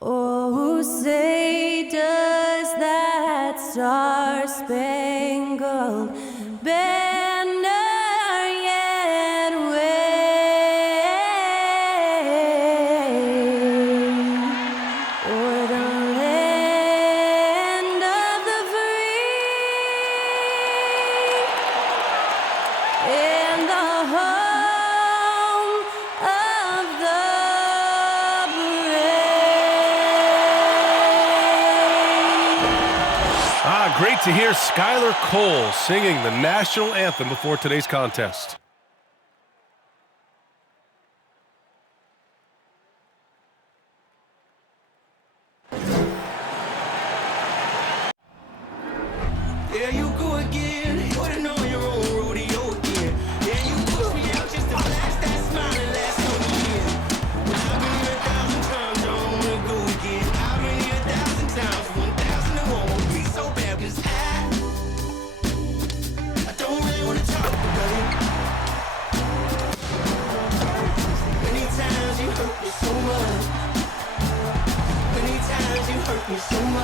Oh, say does that star-spangled banner yet wave o'er the land of the free and the home of the Great to hear Skylar Cole singing the national anthem before today's contest. There you go again, putting on your own rodeo again. Yeah, you push me out just to blast that smile and last on the year. I've been here 1,000 times, I don't wanna go again. I've been here 1,000 times, 1,001 won't be so bad, 'cause I don't really wanna talk about it. Many times you hurt me so much. Many times you hurt me so much.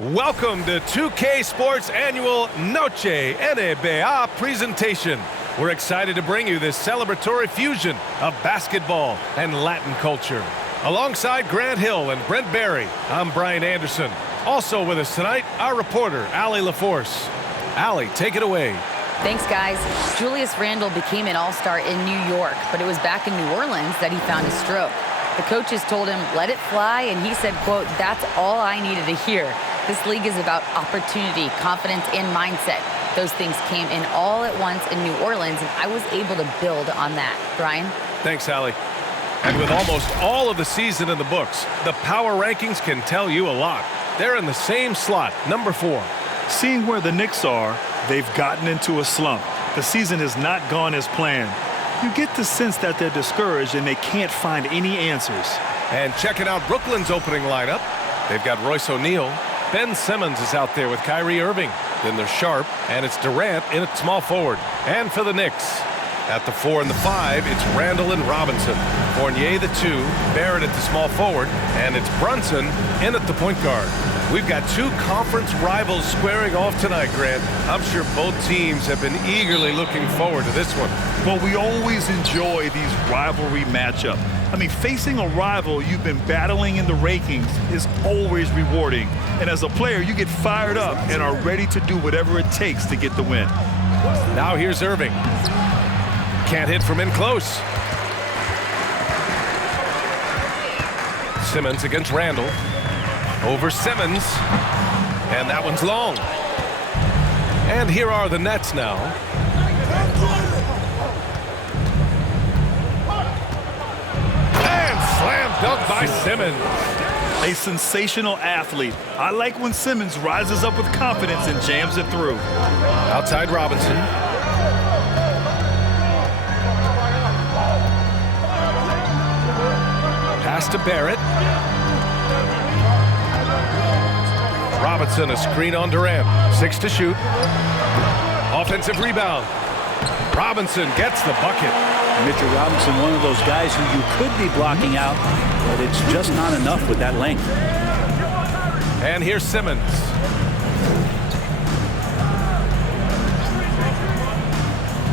Welcome to 2K Sports Annual Noche NBA presentation. We're excited to bring you this celebratory fusion of basketball and Latin culture. Alongside Grant Hill and Brent Barry, I'm Brian Anderson. Also with us tonight, our reporter, Allie LaForce. Allie, take it away. Thanks, guys. Julius Randle became an all-star in New York, but it was back in New Orleans that he found a stroke. The coaches told him, let it fly, and he said, quote, that's all I needed to hear. This league is about opportunity, confidence, and mindset. Those things came in all at once in New Orleans, and I was able to build on that. Brian? Thanks, Allie. And with almost all of the season in the books, the power rankings can tell you a lot. They're in the same slot, number 4. Seeing where the Knicks are, they've gotten into a slump. The season has not gone as planned. You get the sense that they're discouraged and they can't find any answers. And checking out Brooklyn's opening lineup, they've got Royce O'Neal. Ben Simmons is out there with Kyrie Irving. Then they're sharp, and it's Durant in at small forward. And for the Knicks, at the 4 and the 5, it's Randle and Robinson. Fournier the 2, Barrett at the small forward, and it's Brunson in at the point guard. We've got 2 conference rivals squaring off tonight, Grant. I'm sure both teams have been eagerly looking forward to this one. Well, we always enjoy these rivalry matchups. I mean, facing a rival you've been battling in the rankings is always rewarding. And as a player, you get fired up and are ready to do whatever it takes to get the win. Now here's Irving. Can't hit from in close. Simmons against Randle. Over Simmons. And that one's long. And here are the Nets now. And slam dunk by Simmons. A sensational athlete. I like when Simmons rises up with confidence and jams it through. Outside Robinson. Pass to Barrett. Robinson, a screen on Durant. 6 to shoot. Offensive rebound. Robinson gets the bucket. Mitchell Robinson, one of those guys who you could be blocking out, but it's just not enough with that length. And here's Simmons.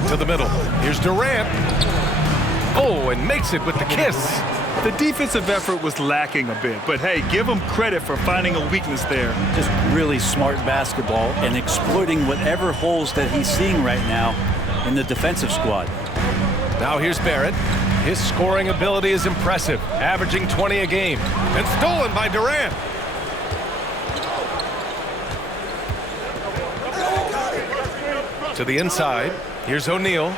To the middle. Here's Durant. Oh, and makes it with the kiss. The defensive effort was lacking a bit, but hey, give him credit for finding a weakness there. Just really smart basketball and exploiting whatever holes that he's seeing right now in the defensive squad. Now here's Barrett. His scoring ability is impressive, averaging 20 a game. And stolen by Durant. To the inside. Here's O'Neal.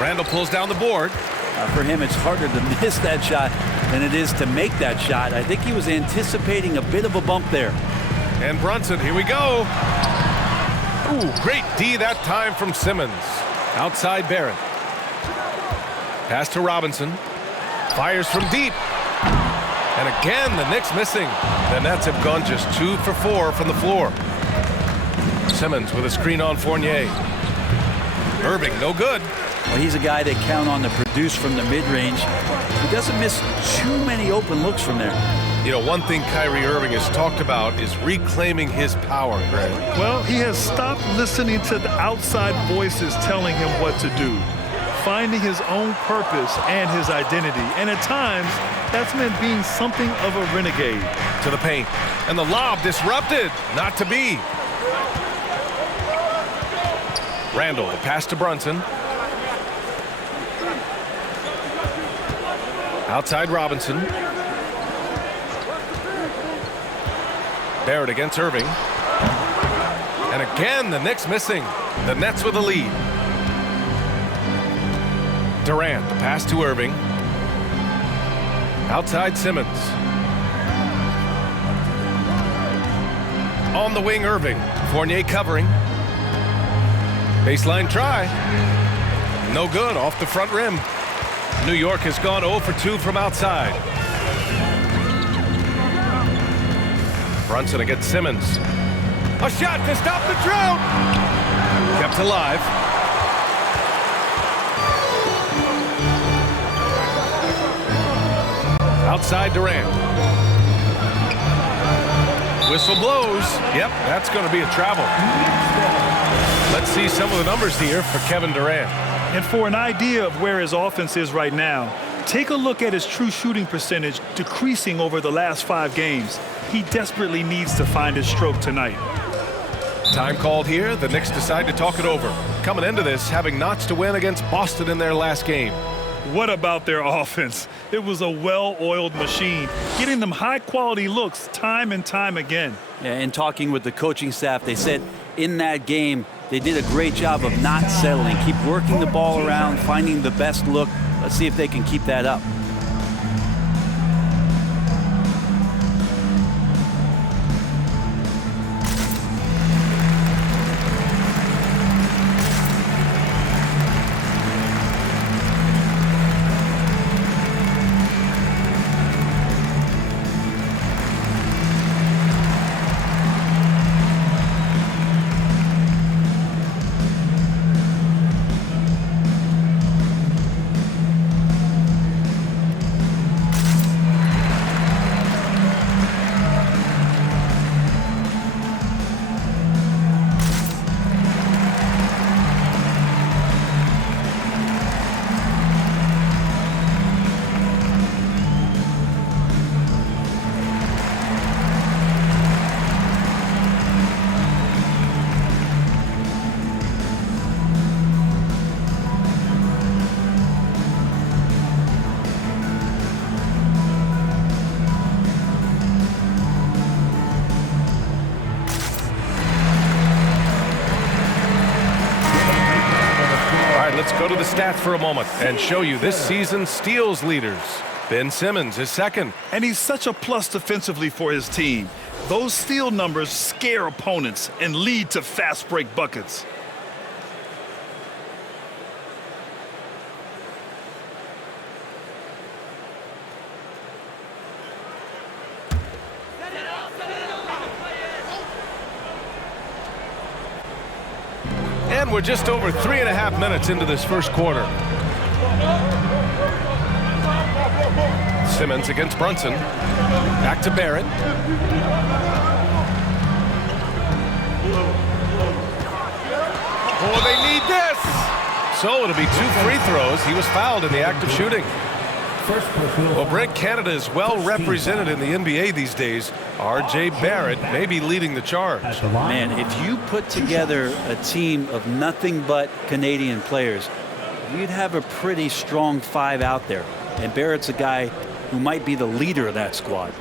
Randle pulls down the board. For him, it's harder to miss that shot than it is to make that shot. I think he was anticipating a bit of a bump there. And Brunson, here we go. Ooh, great D that time from Simmons. Outside Barrett. Pass to Robinson. Fires from deep. And again, the Knicks missing. The Nets have gone just 2 for 4 from the floor. Simmons with a screen on Fournier. Irving, no good. Well, he's a guy they count on to produce from the mid-range. He doesn't miss too many open looks from there. You know, one thing Kyrie Irving has talked about is reclaiming his power, Greg. Well, he has stopped listening to the outside voices telling him what to do, finding his own purpose and his identity. And at times, that's meant being something of a renegade. To the paint. And the lob disrupted. Not to be. Randall, the pass to Brunson. Outside Robinson. Barrett against Irving. And again, the Knicks missing. The Nets with a lead. Durant, the pass to Irving. Outside Simmons. On the wing, Irving. Fournier covering. Baseline try. No good, off the front rim. New York has gone 0 for 2 from outside. Brunson against Simmons. A shot to stop the drought. Kept alive. Outside Durant. Whistle blows. Yep, that's going to be a travel. Let's see some of the numbers here for Kevin Durant. And for an idea of where his offense is right now, take a look at his true shooting percentage decreasing over the last 5 games. He desperately needs to find his stroke tonight. Time called here. The Knicks decide to talk it over. Coming into this, having notched to win against Boston in their last game. What about their offense? It was a well-oiled machine, getting them high-quality looks time and time again. Yeah, in talking with the coaching staff, they said in that game, they did a great job of not settling. Keep working the ball around, finding the best look. Let's see if they can keep that up. Let's go to the stats for a moment and show you this season's steals leaders. Ben Simmons is second. And he's such a plus defensively for his team. Those steal numbers scare opponents and lead to fast break buckets. And we're just over 3.5 minutes into this first quarter. Simmons against Brunson. Back to Barrett. Oh, they need this! So it'll be 2 free throws. He was fouled in the act of shooting. Well, Brent, Canada is well represented in the NBA these days. R.J. Barrett may be leading the charge. Man, if you put together a team of nothing but Canadian players, you'd have a pretty strong 5 out there. And Barrett's a guy who might be the leader of that squad.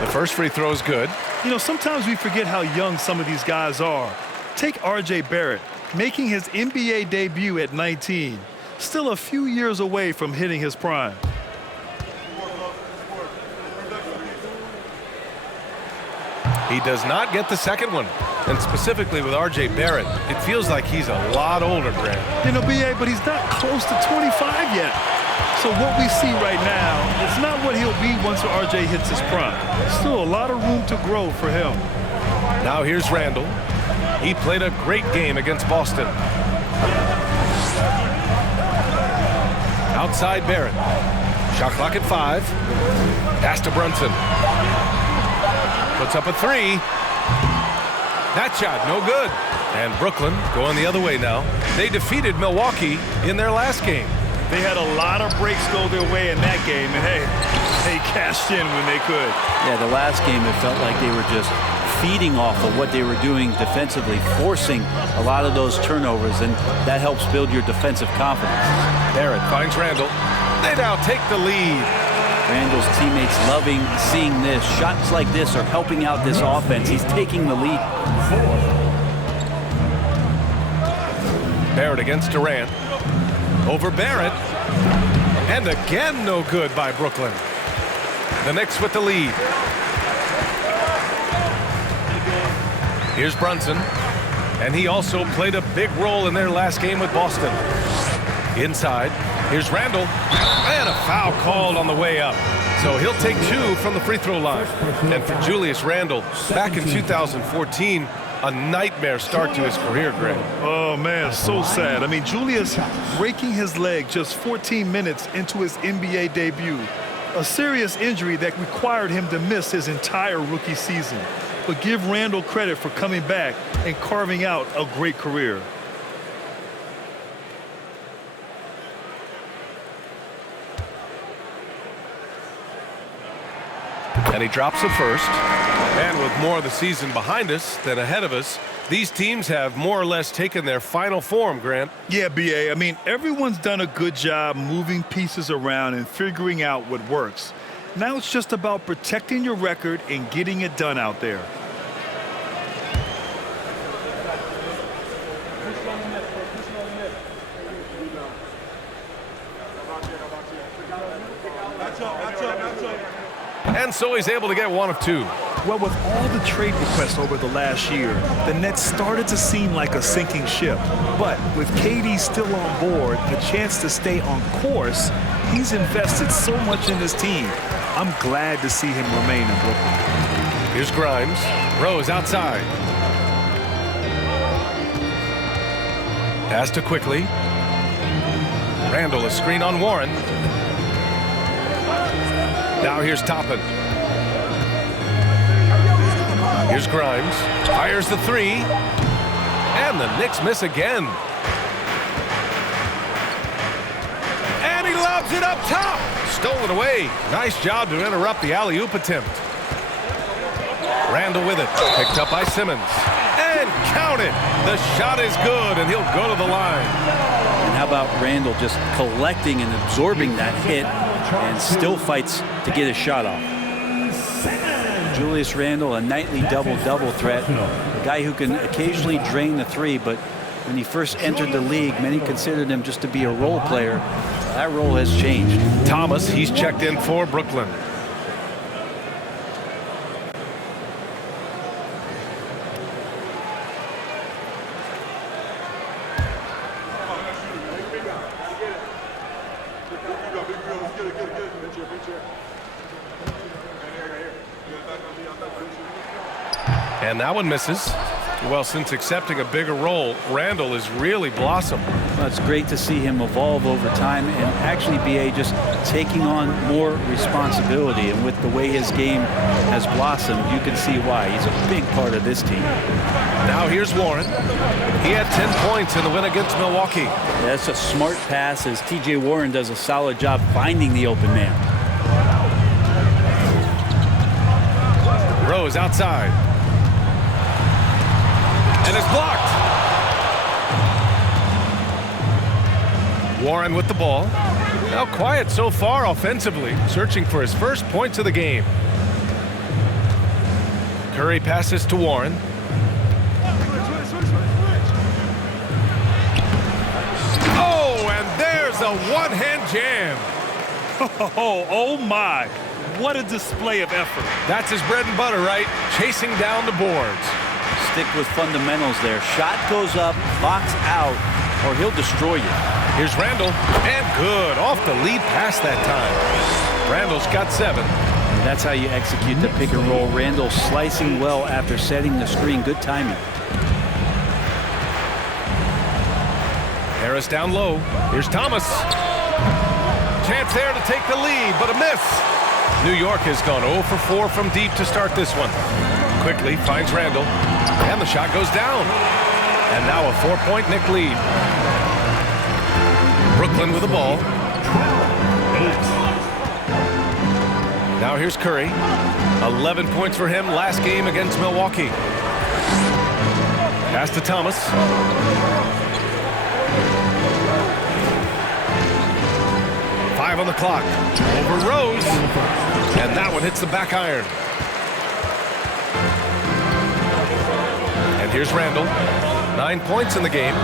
The first free throw is good. You know, sometimes we forget how young some of these guys are. Take R.J. Barrett, making his NBA debut at 19. Still a few years away from hitting his prime. He does not get the second one. And specifically with R.J. Barrett, it feels like he's a lot older, Grant. You know, B.A., but he's not close to 25 yet. So what we see right now is not what he'll be once R.J. hits his prime. Still a lot of room to grow for him. Now here's Randall. He played a great game against Boston. Outside Barrett. Shot clock at 5. Pass to Brunson. Puts up a 3. That shot, no good. And Brooklyn going the other way now. They defeated Milwaukee in their last game. They had a lot of breaks go their way in that game, and hey, they cashed in when they could. Yeah, the last game it felt like they were just feeding off of what they were doing defensively, forcing a lot of those turnovers, and that helps build your defensive confidence. Barrett finds Randall. They now take the lead. Randall's teammates loving seeing this. Shots like this are helping out this offense. He's taking the lead. Barrett against Durant. Over Barrett. And again no good by Brooklyn. The Knicks with the lead. Here's Brunson. And he also played a big role in their last game with Boston. Inside. Here's Randall. And a foul called on the way up. So he'll take 2 from the free throw line. And for Julius Randle, back in 2014, a nightmare start to his career, Greg. Oh, man, so sad. I mean, Julius breaking his leg just 14 minutes into his NBA debut. A serious injury that required him to miss his entire rookie season. But give Randall credit for coming back and carving out a great career. And he drops the first. And with more of the season behind us than ahead of us, these teams have more or less taken their final form, Grant. Yeah, B.A. I mean, everyone's done a good job moving pieces around and figuring out what works. Now it's just about protecting your record and getting it done out there. And so he's able to get 1 of 2. Well, with all the trade requests over the last year, the Nets started to seem like a sinking ship. But with KD still on board, a chance to stay on course, he's invested so much in his team. I'm glad to see him remain in Brooklyn. Here's Grimes. Rose outside. Pass to Quickly. Randall, a screen on Warren. Now here's Toppin. Here's Grimes. Fires the 3. And the Knicks miss again. And he lobs it up top. Stolen away. Nice job to interrupt the alley-oop attempt. Randall with it. Picked up by Simmons. And count it. The shot is good, and he'll go to the line. And how about Randall just collecting and absorbing that hit and still fights to get a shot off. Julius Randle, a nightly double-double threat, a guy who can occasionally drain the 3, but when he first entered the league, many considered him just to be a role player. That role has changed. Thomas, he's checked in for Brooklyn. And that one misses. Well, since accepting a bigger role, Randall has really blossomed. Well, it's great to see him evolve over time and actually be just taking on more responsibility. And with the way his game has blossomed, you can see why. He's a big part of this team. Now here's Warren. He had 10 points in the win against Milwaukee. Yeah, that's a smart pass as T.J. Warren does a solid job finding the open man. Rose outside. And it's blocked. Warren with the ball. Now quiet so far offensively, searching for his first points of the game. Curry passes to Warren. Oh, and there's a one-hand jam. Oh my. What a display of effort. That's his bread and butter, right? Chasing down the boards. Stick with fundamentals there. Shot goes up, box out, or he'll destroy you. Here's Randall, and good. Off the lead pass that time. Randall's got 7. And that's how you execute the pick and roll. Randall slicing well after setting the screen. Good timing. Harris down low. Here's Thomas. Chance there to take the lead, but a miss. New York has gone 0 for 4 from deep to start this one. Quickly finds Randall, and the shot goes down. And now a 4-point Knick lead. Brooklyn with the ball. Now here's Curry. 11 points for him last game against Milwaukee. Pass to Thomas. Five on the clock. Over Rose. And that one hits the back iron. And here's Randall. 9 points in the game.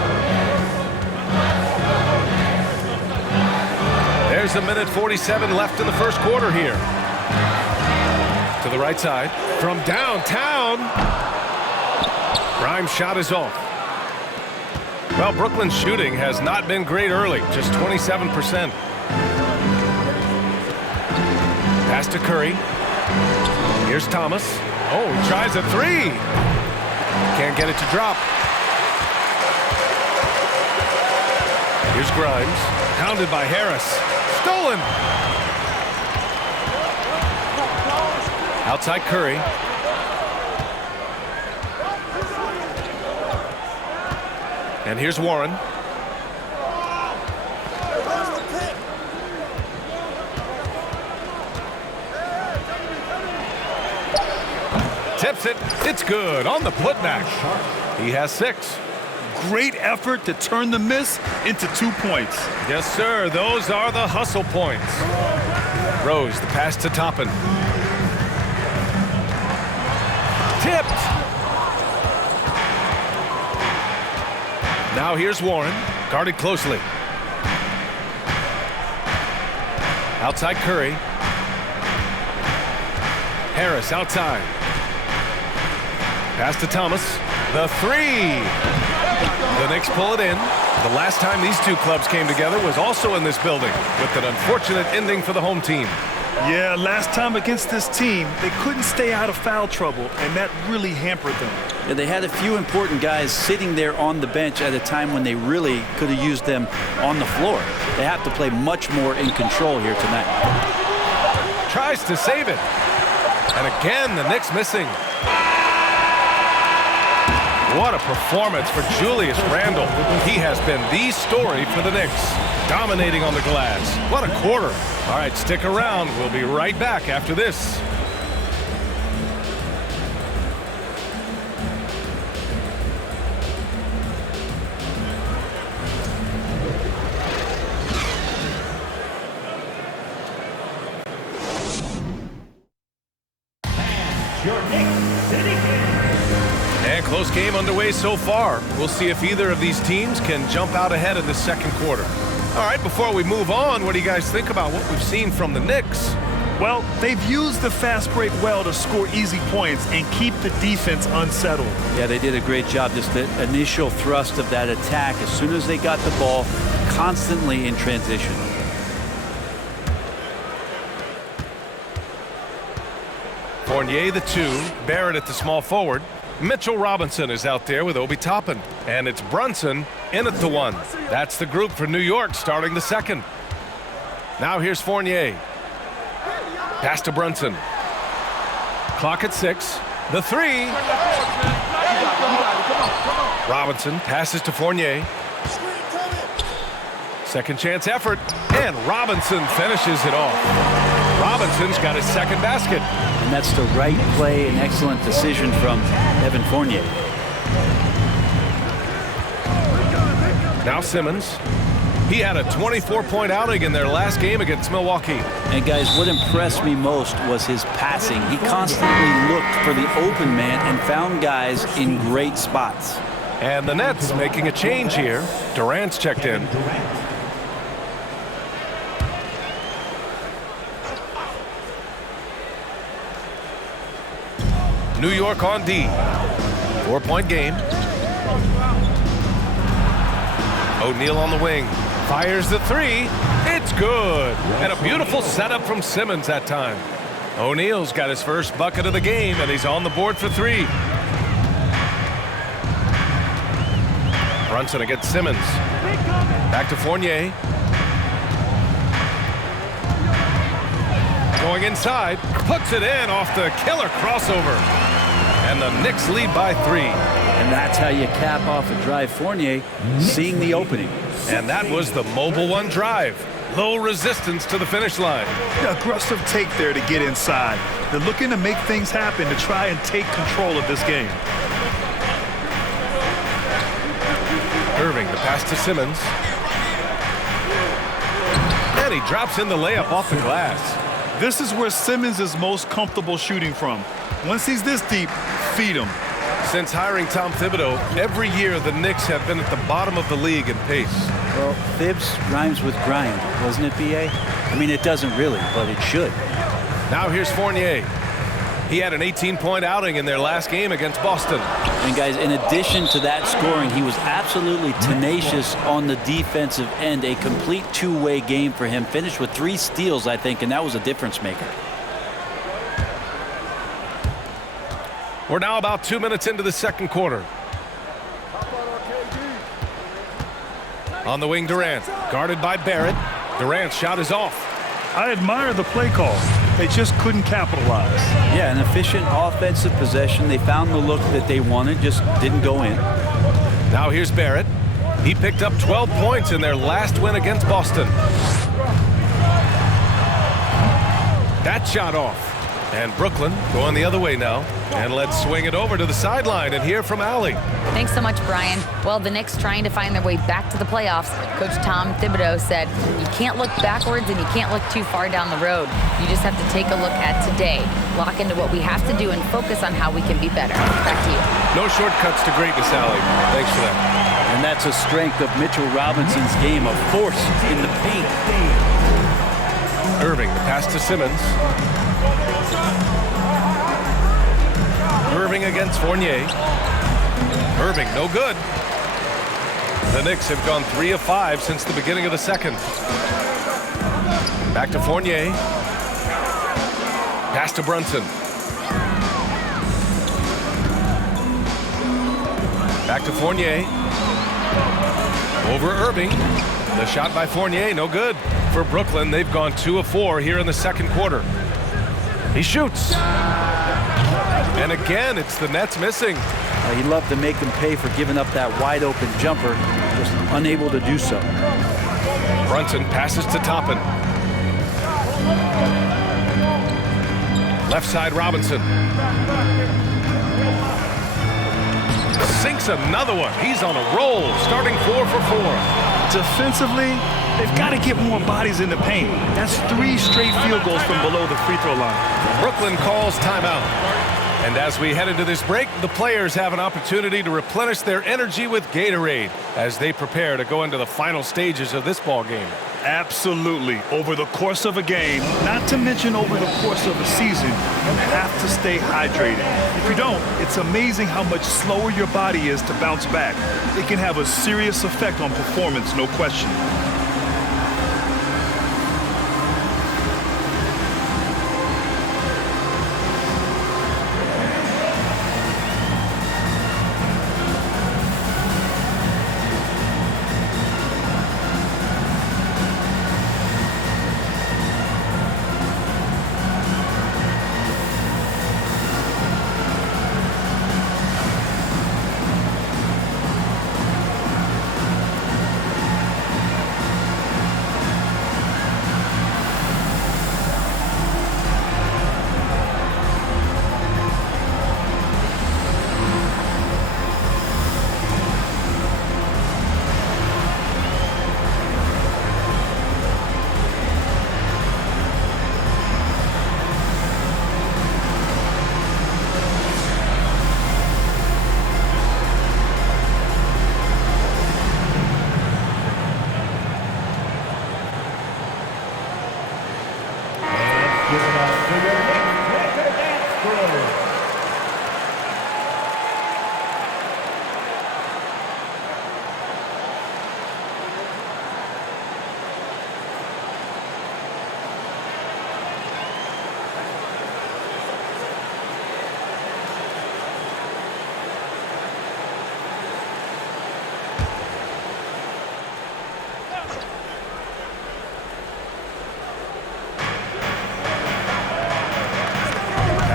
There's a minute 47 left in the first quarter here. To the right side. From downtown. Grimes' shot is off. Well, Brooklyn's shooting has not been great early. Just 27%. Pass to Curry. Here's Thomas. Oh, he tries a three. Can't get it to drop. Here's Grimes. Pounded by Harris. Stolen. Outside Curry. And here's Warren. Tips it. It's good on the putback. He has 6. Great effort to turn the miss into 2 points. Yes, sir. Those are the hustle points. Rose, the pass to Toppin. Tipped. Now here's Warren, guarded closely. Outside Curry. Harris outside. Pass to Thomas. The three. The Knicks pull it in. The last time these two clubs came together was also in this building, with an unfortunate ending for the home team. Yeah, last time against this team, they couldn't stay out of foul trouble, and that really hampered them. Yeah, they had a few important guys sitting there on the bench at a time when they really could have used them on the floor. They have to play much more in control here tonight. Tries to save it. And again, the Knicks missing. What a performance for Julius Randle. He has been the story for the Knicks, dominating on the glass. What a quarter. All right, stick around. We'll be right back after this. And close game underway so far. We'll see if either of these teams can jump out ahead in the second quarter. All right, before we move on, what do you guys think about what we've seen from the Knicks? Well, they've used the fast break well to score easy points and keep the defense unsettled. Yeah, they did a great job. Just the initial thrust of that attack, as soon as they got the ball, constantly in transition. Fournier the 2, Barrett at the small forward. Mitchell Robinson is out there with Obi Toppin. And it's Brunson in at the 1. That's the group for New York starting the second. Now here's Fournier. Pass to Brunson. Clock at 6. The 3. Robinson passes to Fournier. Second chance effort. And Robinson finishes it off. Robinson's got his second basket. And that's the right play, an excellent decision from Evan Fournier. Now Simmons. He had a 24-point outing in their last game against Milwaukee. And guys, what impressed me most was his passing. He constantly looked for the open man and found guys in great spots. And the Nets making a change here. Durant's checked in. New York on D. 4-point game. O'Neal on the wing. Fires the 3. It's good. And a beautiful setup from Simmons that time. O'Neal's got his first bucket of the game, and he's on the board for 3. Brunson against Simmons. Back to Fournier. Going inside, puts it in off the killer crossover. And the Knicks lead by 3. And that's how you cap off a drive. Fournier seeing the opening. And that was the mobile one drive. Low resistance to the finish line. Yeah, aggressive take there to get inside. They're looking to make things happen to try and take control of this game. Irving, the pass to Simmons. And he drops in the layup off the glass. This is where Simmons is most comfortable shooting from. Once he's this deep, feed him. Since hiring Tom Thibodeau, every year the Knicks have been at the bottom of the league in pace. Well, Thibs rhymes with grind, doesn't it, B.A.? I mean, it doesn't really, but it should. Now here's Fournier. He had an 18-point outing in their last game against Boston. And guys, in addition to that scoring, he was absolutely tenacious on the defensive end. A complete two-way game for him. Finished with 3 steals, I think, and that was a difference maker. We're now about 2 minutes into the second quarter. On the wing, Durant, guarded by Barrett. Durant's shot is off. I admire the play call. They just couldn't capitalize. Yeah, an efficient offensive possession. They found the look that they wanted, just didn't go in. Now here's Barrett. He picked up 12 points in their last win against Boston. That shot off. And Brooklyn going the other way now. And let's swing it over to the sideline and hear from Allie. Thanks so much, Brian. Well, the Knicks trying to find their way back to the playoffs. Coach Tom Thibodeau said, you can't look backwards and you can't look too far down the road. You just have to take a look at today, lock into what we have to do, and focus on how we can be better. Back to you. No shortcuts to greatness, Allie. Thanks for that. And that's a strength of Mitchell Robinson's game, a force in the paint. Irving, the pass to Simmons. Irving against Fournier. Irving, no good. The Knicks have gone 3 of 5 since the beginning of the second. Back to Fournier. Pass to Brunson. Back to Fournier. Over Irving. The shot by Fournier, no good. For Brooklyn, they've gone 2 of 4 here in the second quarter. He shoots. And again, it's the Nets missing. He'd love to make them pay for giving up that wide open jumper, just unable to do so. Brunson passes to Toppin. Left side, Robinson. Sinks another one. He's on a roll, starting 4 for 4. Defensively, they've got to get more bodies in the paint. That's 3 straight field goals from below the free throw line. Brooklyn calls timeout. And as we head into this break, the players have an opportunity to replenish their energy with Gatorade as they prepare to go into the final stages of this ball game. Absolutely. Over the course of a game, not to mention over the course of a season, you have to stay hydrated. If you don't, it's amazing how much slower your body is to bounce back. It can have a serious effect on performance, no question.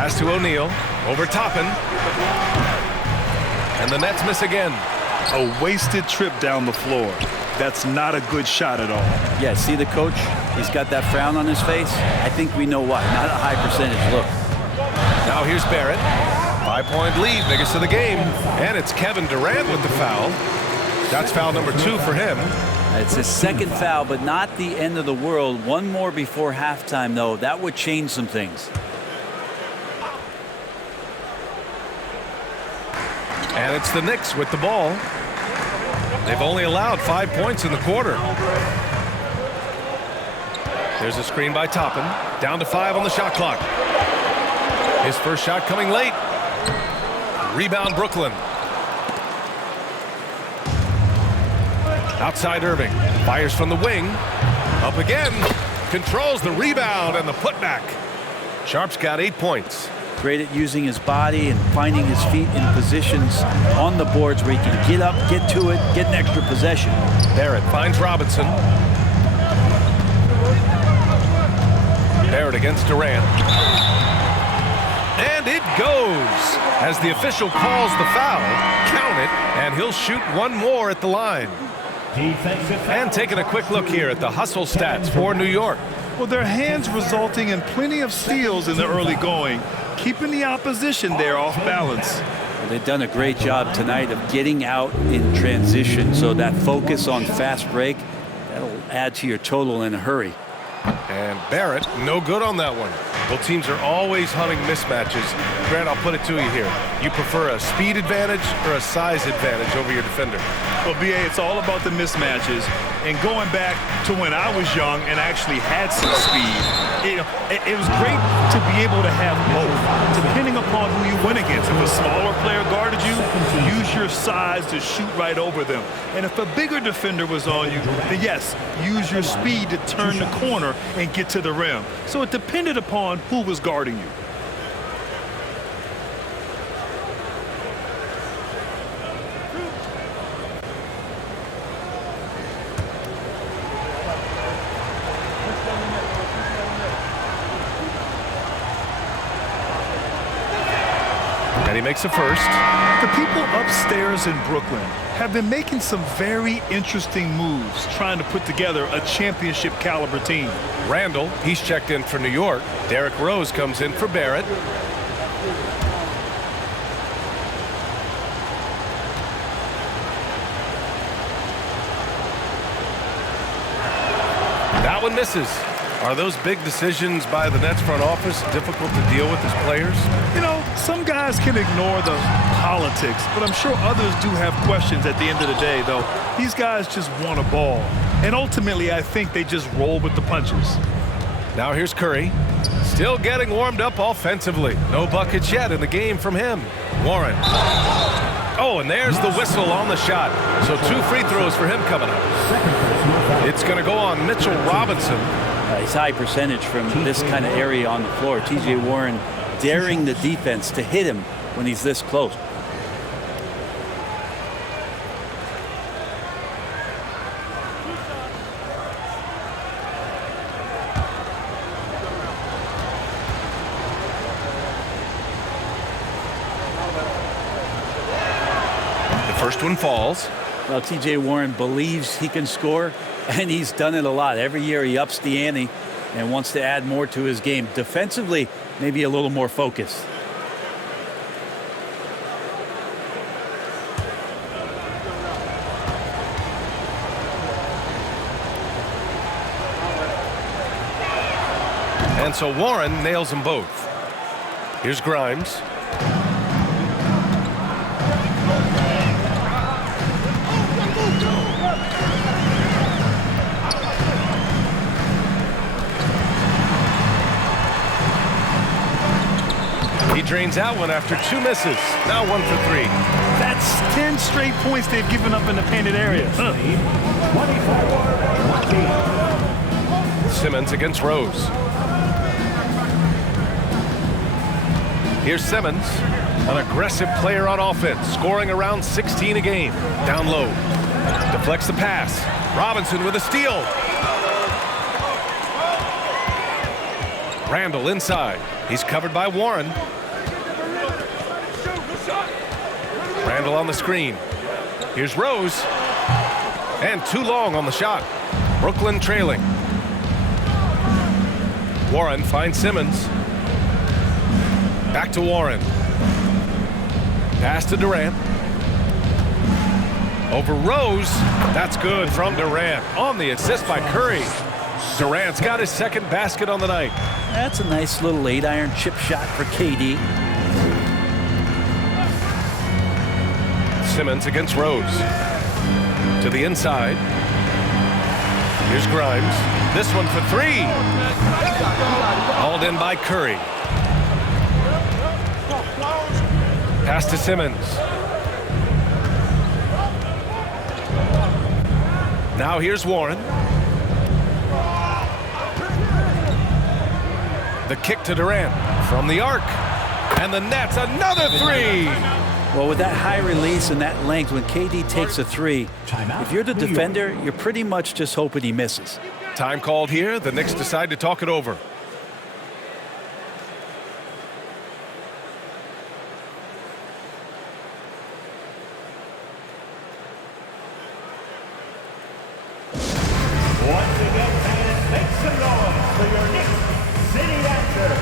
Pass to O'Neal. Over Toppin. And the Nets miss again. A wasted trip down the floor. That's not a good shot at all. Yeah, see the coach? He's got that frown on his face. I think we know why. Not a high percentage look. Now here's Barrett. 5-point lead, biggest of the game. And it's Kevin Durant with the foul. That's foul number 2 for him. It's his second foul, but not the end of the world. One more before halftime, though. That would change some things. And it's the Knicks with the ball. They've only allowed 5 points in the quarter. There's a screen by Toppin. Down to 5 on the shot clock. His first shot coming late. Rebound Brooklyn. Outside Irving. Fires from the wing. Up again. Controls the rebound and the putback. Sharp's got 8 points. Great at using his body and finding his feet in positions on the boards where he can get up, get to it, get an extra possession. Barrett finds Robinson. Barrett against Durant. And it goes. As the official calls the foul, count it, and he'll shoot one more at the line. And taking a quick look here at the hustle stats for New York. Well, their hands resulting in plenty of steals in the early going, keeping the opposition there off balance. Well, they've done a great job tonight of getting out in transition, so that focus on fast break, that'll add to your total in a hurry. And Barrett, no good on that one. Well, teams are always hunting mismatches. Grant, I'll put it to you here. You prefer a speed advantage or a size advantage over your defender? Well, BA, it's all about the mismatches. And going back to when I was young and actually had some speed, it was great to be able to have both, depending upon who you went against. If a smaller player guarded you, use your size to shoot right over them. And if a bigger defender was on you, then yes, use your speed to turn the corner and get to the rim. So it depended upon who was guarding you. And he makes a first. The people upstairs in Brooklyn have been making some very interesting moves trying to put together a championship caliber team. Randall, he's checked in for New York. Derrick Rose comes in for Barrett. That one misses. Are those big decisions by the Nets front office difficult to deal with as players? You know, some guys can ignore the politics, but I'm sure others do have questions at the end of the day, though. These guys just want a ball. And ultimately, I think they just roll with the punches. Now here's Curry. Still getting warmed up offensively. No buckets yet in the game from him. Warren. Oh, and there's the whistle on the shot. So 2 free throws for him coming up. It's going to go on Mitchell Robinson. He's high percentage from this kind of area on the floor. T.J. Warren daring the defense to hit him when he's this close. The first one falls. Well, T.J. Warren believes he can score, and he's done it a lot. Every year he ups the ante and wants to add more to his game. Defensively, maybe a little more focused. And so Warren nails them both. Here's Grimes. He drains out one after 2 misses. Now 1 for 3. That's 10 straight points they've given up in the painted area. Simmons against Rose. Here's Simmons, an aggressive player on offense, scoring around 16 a game. Down low. Deflects the pass. Robinson with a steal. Randall inside. He's covered by Warren. Randall on the screen. Here's Rose. And too long on the shot. Brooklyn trailing. Warren finds Simmons. Back to Warren. Pass to Durant. Over Rose. That's good from Durant. On the assist by Curry. Durant's got his second basket on the night. That's a nice little 8-iron chip shot for KD. Simmons against Rose. To the inside. Here's Grimes. This one for three. Hauled in by Curry. Pass to Simmons. Now here's Warren. The kick to Durant from the arc. And the Nets, another three. Well, with that high release and that length, when KD takes a three, if you're the defender, you're pretty much just hoping he misses. Time called here. The Knicks decide to talk it over. Once again, fans, make some noise for your Knicks City Answer.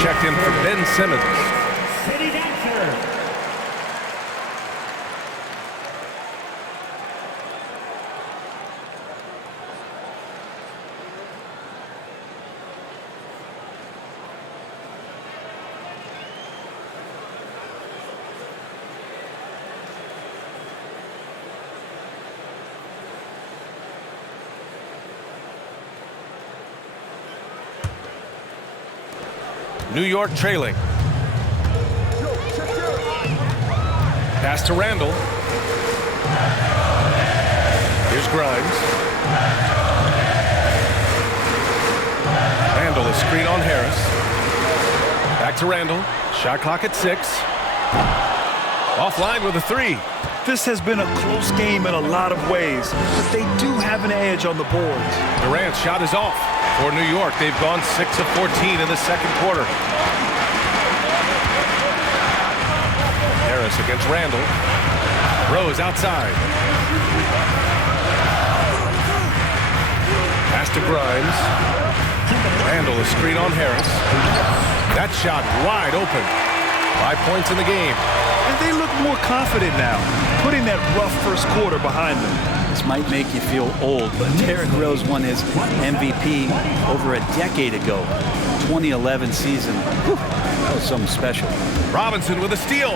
Checked in for Ben Simmons. City Dancer. New York trailing. Pass to Randall. Here's Grimes. Randall, a screen on Harris. Back to Randall. Shot clock at 6. Offline with a three. This has been a close game in a lot of ways, but they do have an edge on the boards. Durant's shot is off. For New York, they've gone 6 of 14 in the second quarter. Harris against Randall. Rose outside. Pass to Grimes. Randall, a screen on Harris. That shot wide open. 5 points in the game. And they look more confident now, putting that rough first quarter behind them. This might make you feel old, but Derrick Rose won his MVP over a decade ago. 2011 season. Whew, that was something special. Robinson with a steal.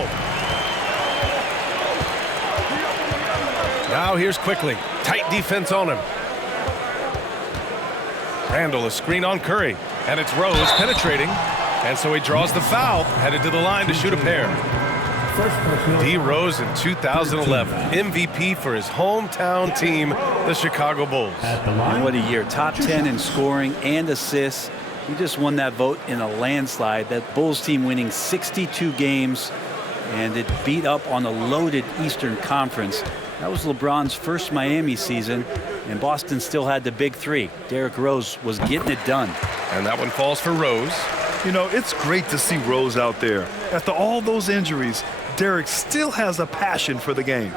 Now here's Quickly. Tight defense on him. Randall, a screen on Curry. And it's Rose penetrating. And so he draws the foul, headed to the line to shoot a pair. D. Rose in 2011, MVP for his hometown team, the Chicago Bulls. And what a year. Top 10 in scoring and assists. He just won that vote in a landslide. That Bulls team winning 62 games, and it beat up on a loaded Eastern Conference. That was LeBron's first Miami season, and Boston still had the big three. Derrick Rose was getting it done. And that one falls for Rose. You know, it's great to see Rose out there. After all those injuries, Derek still has a passion for the game.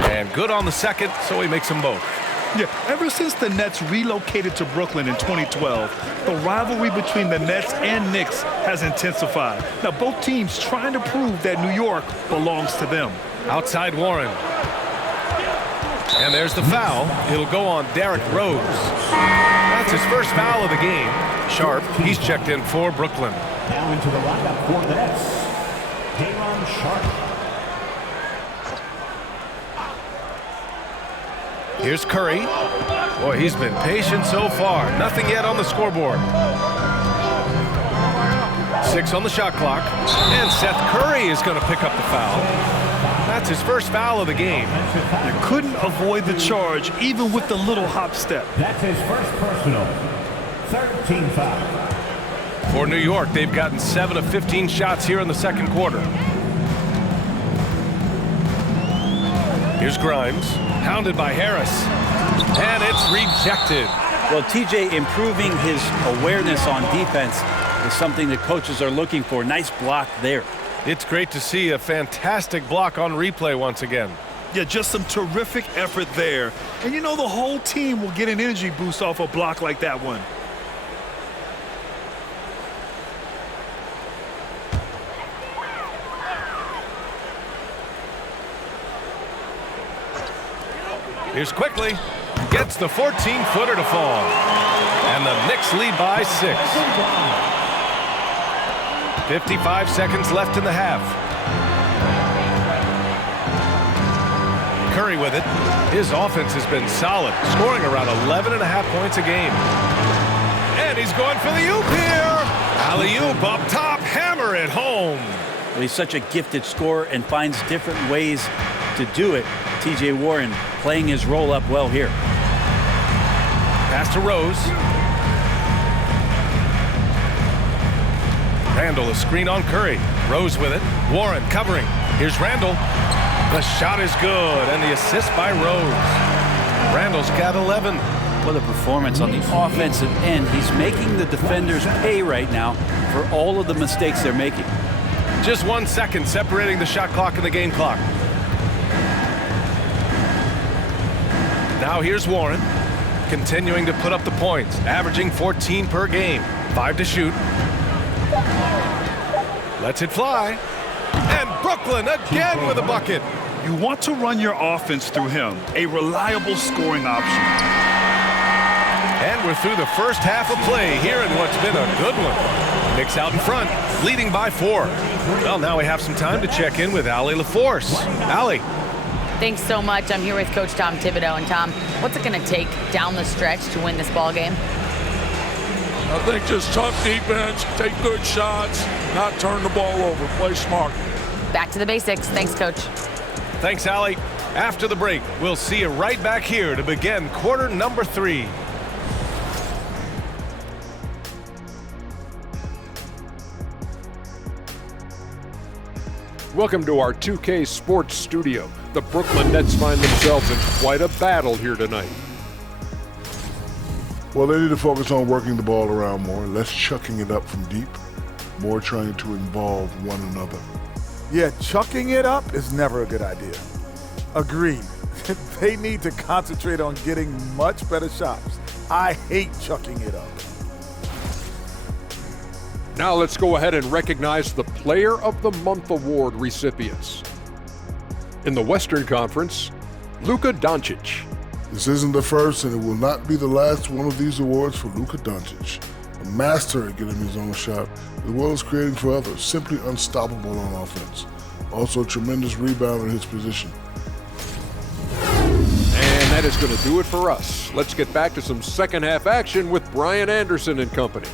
And good on the second, so he makes them both. Yeah, ever since the Nets relocated to Brooklyn in 2012, the rivalry between the Nets and Knicks has intensified. Now, both teams trying to prove that New York belongs to them. Outside Warren. And there's the foul. It'll go on Derrick Rose. That's his first foul of the game. Sharp, he's checked in for Brooklyn. Now into the lineup for the Nets, Daron Sharp. Here's Curry. Boy, he's been patient so far. Nothing yet on the scoreboard. 6 on the shot clock. And Seth Curry is going to pick up the foul. That's his first foul of the game. You couldn't avoid the charge, even with the little hop step. That's his first personal. 13 foul. For New York, they've gotten 7 of 15 shots here in the second quarter. Here's Grimes, hounded by Harris, and it's rejected. Well, TJ improving his awareness on defense is something that coaches are looking for. Nice block there. It's great to see a fantastic block on replay once again. Yeah, just some terrific effort there. And you know the whole team will get an energy boost off a block like that one. Here's quickly, gets the 14-footer to fall. And the Knicks lead by 6. 55 seconds left in the half. Curry with it. His offense has been solid, scoring around 11.5 points a game. And he's going for the oop here. Alley-oop up top, hammer it home. Well, he's such a gifted scorer and finds different ways to do it. TJ Warren playing his role up well here. Pass to Rose. Randall, a screen on Curry. Rose with it. Warren covering. Here's Randall. The shot is good, and the assist by Rose. Randall's got 11. What a performance on the offensive end. He's making the defenders pay right now for all of the mistakes they're making. Just 1 second separating the shot clock and the game clock. Now here's Warren, continuing to put up the points, averaging 14 per game. 5 to shoot. Lets it fly. And Brooklyn again with a bucket. You want to run your offense through him, a reliable scoring option. And we're through the first half of play here in what's been a good one. Knicks out in front, leading by 4. Well, now we have some time to check in with Allie LaForce. Allie. Thanks so much. I'm here with Coach Tom Thibodeau. And Tom, what's it going to take down the stretch to win this ball game? I think just tough defense, take good shots, not turn the ball over, play smart. Back to the basics. Thanks, Coach. Thanks, Allie. After the break, we'll see you right back here to begin quarter number 3. Welcome to our 2K Sports Studio. The Brooklyn Nets find themselves in quite a battle here tonight. Well, they need to focus on working the ball around more, less chucking it up from deep, more trying to involve one another. Yeah, chucking it up is never a good idea. Agreed. They need to concentrate on getting much better shots. I hate chucking it up. Now let's go ahead and recognize the Player of the Month Award recipients. In the Western Conference, Luka Doncic. This isn't the first, and it will not be the last one of these awards for Luka Doncic. A master at getting his own shot, as well as creating for others, simply unstoppable on offense. Also a tremendous rebounder in his position. And that is going to do it for us. Let's get back to some second half action with Brian Anderson and company.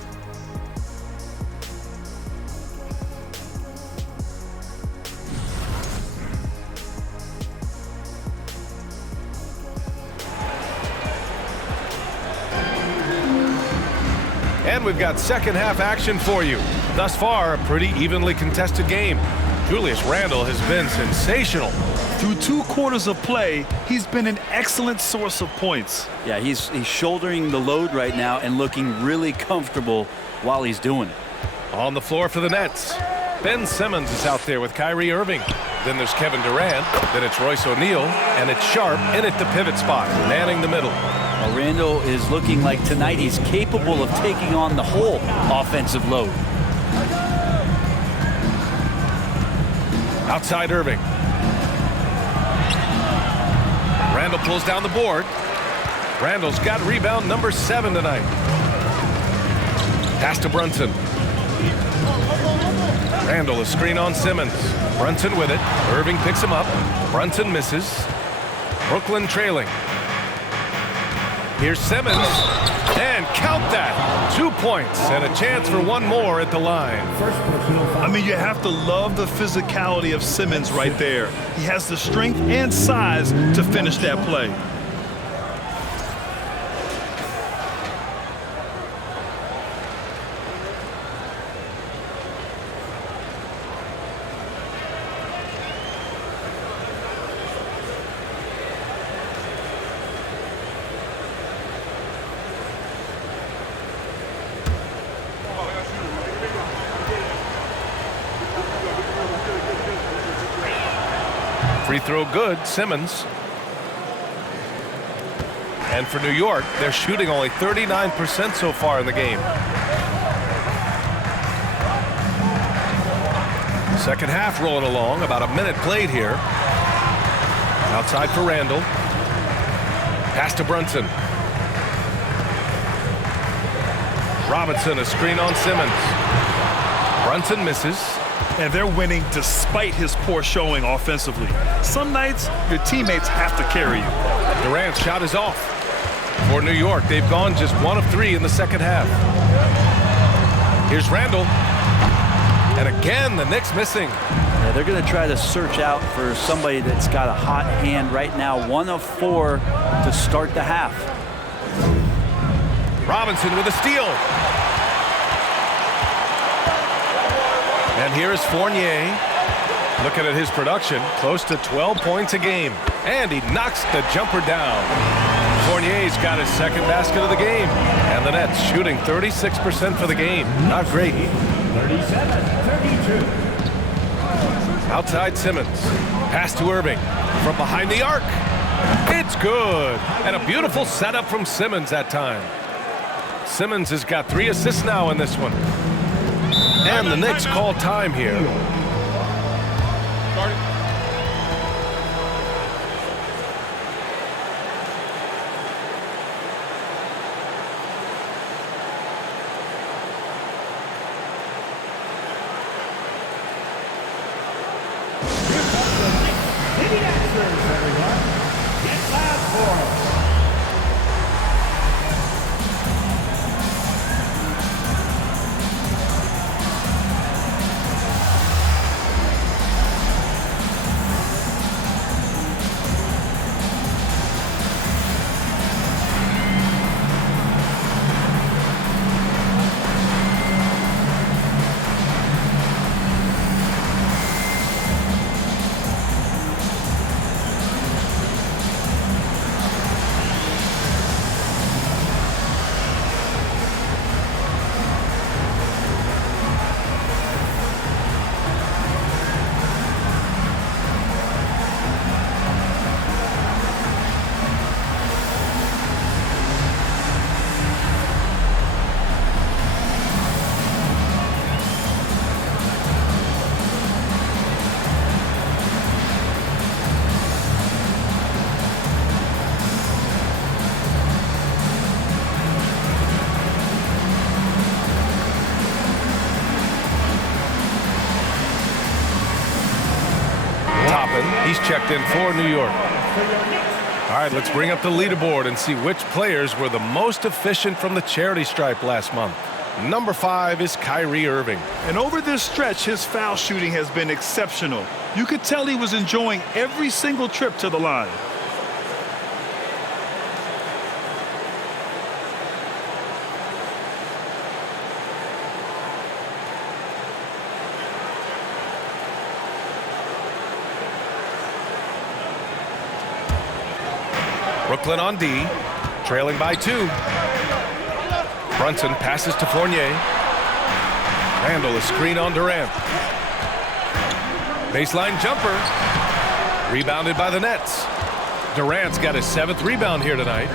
And we've got second half action for you. Thus far, a pretty evenly contested game. Julius Randle has been sensational. Through 2 quarters of play, he's been an excellent source of points. Yeah, he's shouldering the load right now and looking really comfortable while he's doing it. On the floor for the Nets, Ben Simmons is out there with Kyrie Irving. Then there's Kevin Durant. Then it's Royce O'Neal. And it's Sharp in at the pivot spot, manning the middle. Well, Randall is looking like tonight he's capable of taking on the whole offensive load. Outside Irving. Randall pulls down the board. Randall's got rebound number 7 tonight. Pass to Brunson. Randall a screen on Simmons. Brunson with it. Irving picks him up. Brunson misses. Brooklyn trailing. Here's Simmons. And count that. 2 points and a chance for one more at the line. I mean, you have to love the physicality of Simmons right there. He has the strength and size to finish that play. Free throw good, Simmons. And for New York, they're shooting only 39% so far in the game. Second half rolling along, about a minute played here. Outside for Randall. Pass to Brunson. Robinson, a screen on Simmons. Brunson misses. And they're winning despite his poor showing offensively. Some nights, your teammates have to carry you. Durant's shot is off. For New York, they've gone just 1 of 3 in the second half. Here's Randall. And again, the Knicks missing. Yeah, they're going to try to search out for somebody that's got a hot hand right now. 1 of 4 to start the half. Robinson with a steal. And here is Fournier. Looking at his production, close to 12 points a game. And he knocks the jumper down. Fournier's got his second basket of the game. And the Nets shooting 36% for the game. Not great. 37-32. Outside Simmons. Pass to Irving. From behind the arc. It's good. And a beautiful setup from Simmons that time. Simmons has got 3 assists now in this one. And the Knicks call time here. He's checked in for New York. All right, let's bring up the leaderboard and see which players were the most efficient from the charity stripe last month. Number 5 is Kyrie Irving. And over this stretch, his foul shooting has been exceptional. You could tell he was enjoying every single trip to the line. Brooklyn on D, trailing by 2. Brunson passes to Fournier. Randall, a screen on Durant. Baseline jumper. Rebounded by the Nets. Durant's got his 7th rebound here tonight.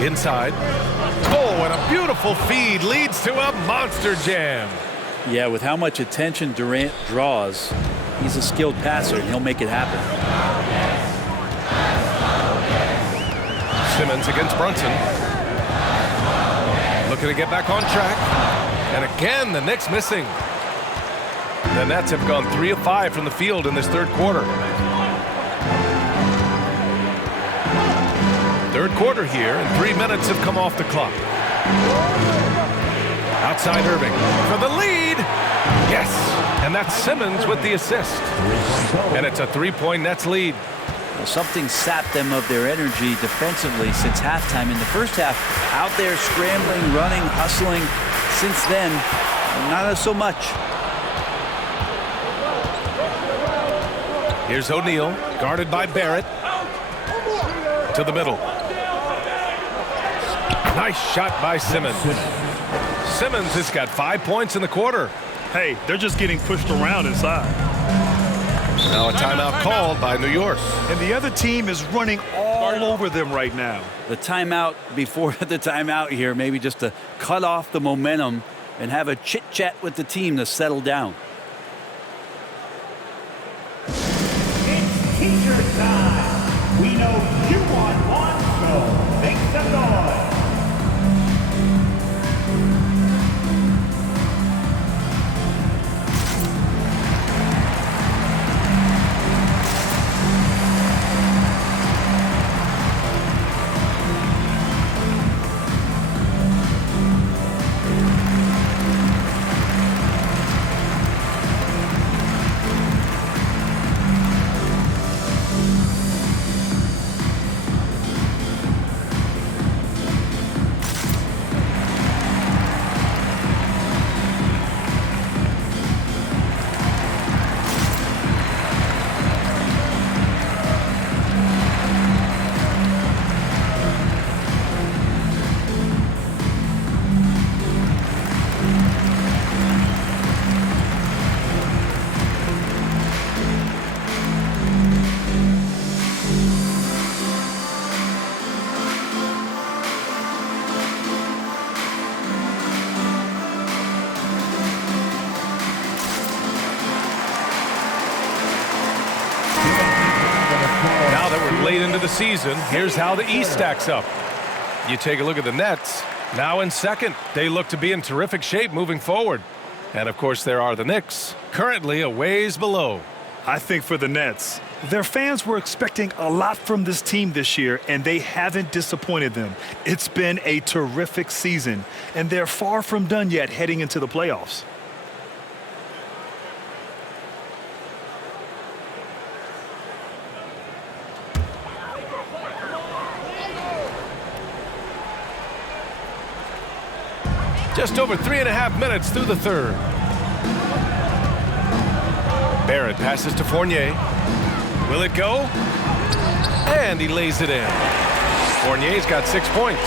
Inside. Oh, and a beautiful feed leads to a monster jam. Yeah, with how much attention Durant draws, he's a skilled passer, and he'll make it happen. Simmons against Brunson. Looking to get back on track. And again, the Knicks missing. The Nets have gone 3 of 5 from the field in this third quarter. Third quarter here, and 3 minutes have come off the clock. Outside Irving for the lead. Yes, and that's Simmons with the assist. And it's a 3-point Nets lead. Well, something sapped them of their energy defensively since halftime. In the first half, out there scrambling, running, hustling. Since then, not so much. Here's O'Neal, guarded by Barrett. To the middle. Nice shot by Simmons. Simmons has got 5 points in the quarter. Hey, they're just getting pushed around inside. Now a timeout called by New York. And the other team is running all over them right now. The timeout before the timeout here, maybe just to cut off the momentum and have a chit-chat with the team to settle down. It's teacher time. We know you want one, so make some noise. Late into the season, here's how the East stacks up. You take a look at the Nets, now in second. They look to be in terrific shape moving forward. And of course, there are the Knicks, currently a ways below. I think for the Nets, their fans were expecting a lot from this team this year, and they haven't disappointed them. It's been a terrific season, and they're far from done yet heading into the playoffs. Just over 3.5 minutes through the third. Barrett passes to Fournier. Will it go? And he lays it in. Fournier's got 6 points.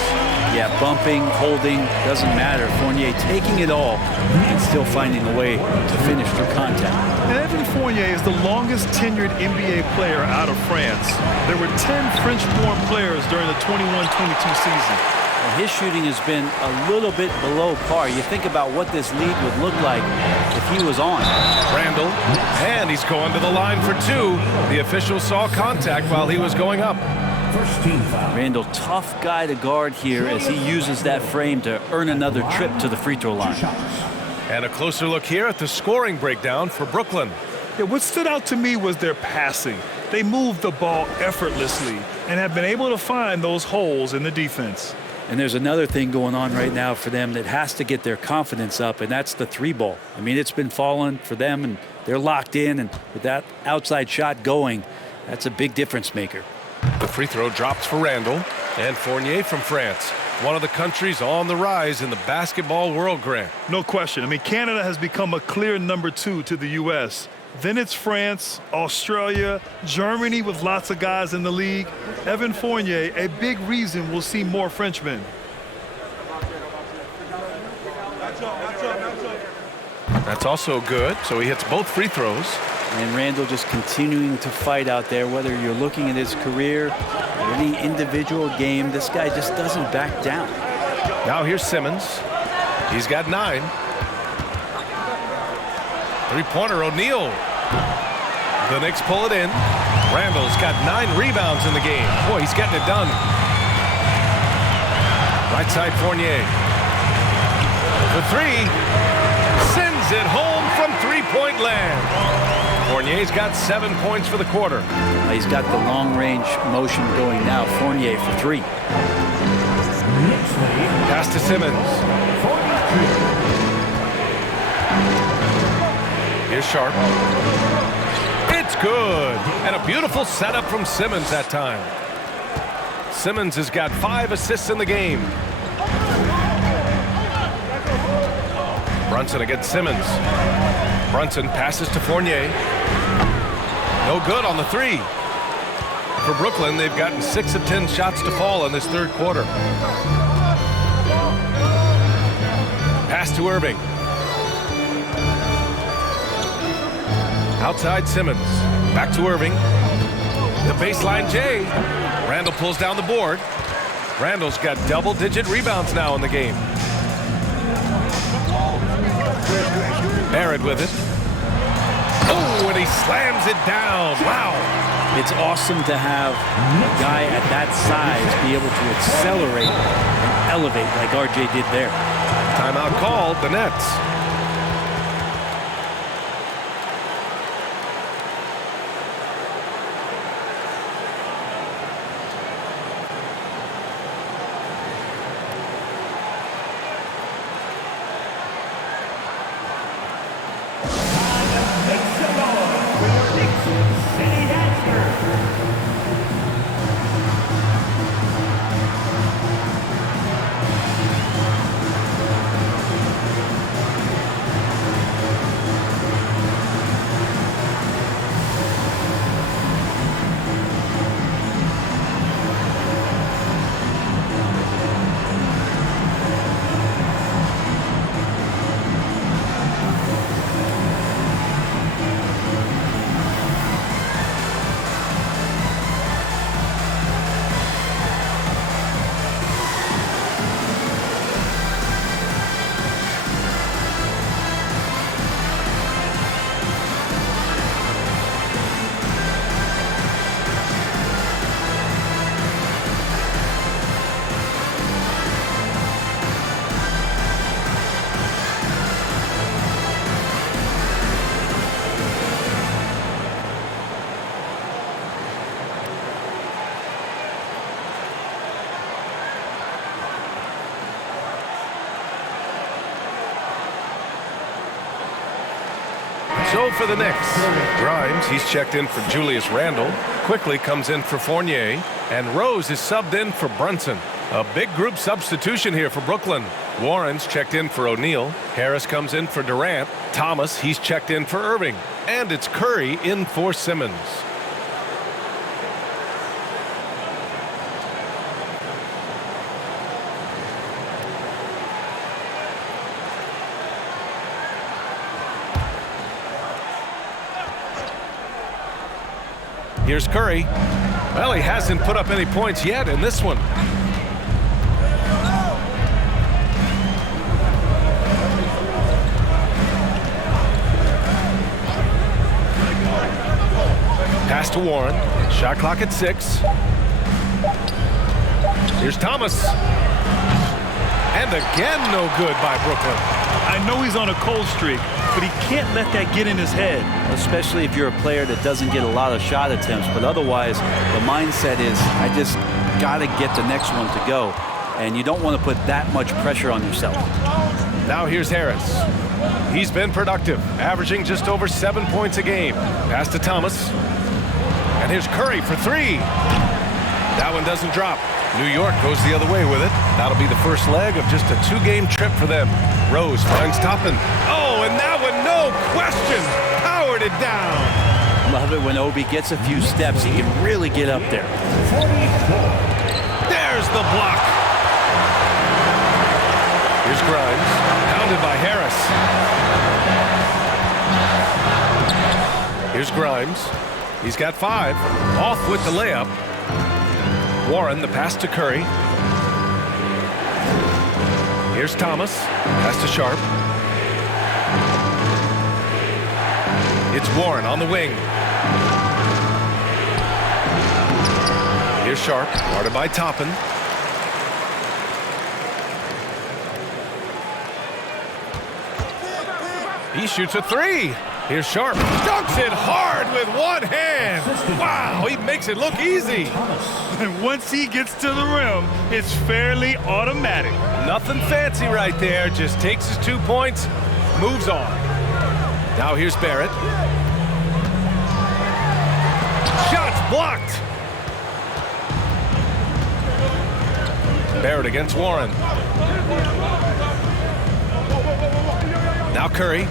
Yeah, bumping, holding, doesn't matter. Fournier taking it all and still finding a way to finish through contact. And Evan Fournier is the longest tenured NBA player out of France. There were 10 French-born players during the 21-22 season. His shooting has been a little bit below par. You think about what this lead would look like if he was on. Randall, and he's going to the line for 2. The official saw contact while he was going up. First team foul. Randall, tough guy to guard here as he uses that frame to earn another trip to the free throw line. And a closer look here at the scoring breakdown for Brooklyn. Yeah, what stood out to me was their passing. They moved the ball effortlessly and have been able to find those holes in the defense. And there's another thing going on right now for them that has to get their confidence up, and that's the 3-ball. I mean, it's been falling for them, and they're locked in, and with that outside shot going, that's a big difference maker. The free throw drops for Randall, and Fournier from France, one of the countries on the rise in the basketball world, Grant. No question. I mean, Canada has become a clear number 2 to the U.S. Then it's France, Australia, Germany with lots of guys in the league. Evan Fournier, a big reason we'll see more Frenchmen. That's also good. So he hits both free throws. And Randall just continuing to fight out there, whether you're looking at his career or any individual game. This guy just doesn't back down. Now here's Simmons. He's got 9. Three-pointer, O'Neal. The Knicks pull it in. Randall's got 9 rebounds in the game. Boy, he's getting it done. Right side, Fournier. The 3. Sends it home from three-point land. Fournier's got 7 points for the quarter. He's got the long-range motion going now. Fournier for 3. Pass to Simmons. Here's Sharp. It's good. And a beautiful setup from Simmons that time. Simmons has got 5 assists in the game. Brunson against Simmons. Brunson passes to Fournier. No good on the 3. For Brooklyn, they've gotten 6 of 10 shots to fall in this third quarter. Pass to Irving. Outside Simmons. Back to Irving. The baseline J. Randall pulls down the board. Randall's got double-digit rebounds now in the game. Barrett with it. Oh, and he slams it down. Wow. It's awesome to have a guy at that size be able to accelerate and elevate like RJ did there. Timeout called, the Nets. So for the Knicks, Grimes, he's checked in for Julius Randle. Quickly comes in for Fournier. And Rose is subbed in for Brunson. A big group substitution here for Brooklyn. Warren's checked in for O'Neal. Harris comes in for Durant. Thomas, he's checked in for Irving. And it's Curry in for Simmons. Here's Curry. Well, he hasn't put up any points yet in this one. Pass to Warren. Shot clock at 6. Here's Thomas. And again, no good by Brooklyn. I know he's on a cold streak, but he can't let that get in his head. Especially if you're a player that doesn't get a lot of shot attempts, but otherwise the mindset is I just got to get the next one to go, and you don't want to put that much pressure on yourself. Now here's Harris. He's been productive, averaging just over 7 points a game. Pass to Thomas. And here's Curry for 3. That one doesn't drop. New York goes the other way with it. That'll be the first leg of just a 2-game trip for them. Rose finds Toppin. Oh, and that one, no question, powered batted down. Love it when Obi gets a few steps. He can really get up there. There's the block. Here's Grimes, pounded by Harris. Here's Grimes. He's got 5. Off with the layup. Warren, the pass to Curry. Here's Thomas. Pass to Sharp. It's Warren on the wing. Here's Sharp, guarded by Toppin. He shoots a 3. Here's Sharp. Dunks it hard with one hand. Wow, he makes it look easy. And once he gets to the rim, it's fairly automatic. Nothing fancy right there. Just takes his 2 points, moves on. Now here's Barrett. Shots blocked. Barrett against Warren. Now Curry.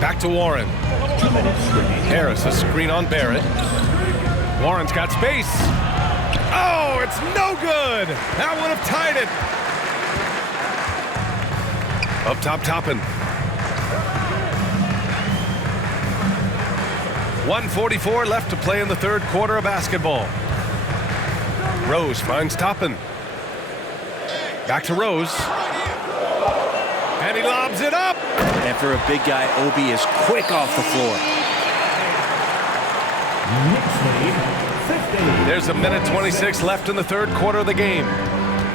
Back to Warren. Harris, a screen on Barrett. Warren's got space. Oh, it's no good. That would have tied it. Up top, Toppin. 1:44 left to play in the third quarter of basketball. Rose finds Toppin. Back to Rose. And he lobs it up. And for a big guy, Obi is quick off the floor. There's a minute 26 left in the third quarter of the game.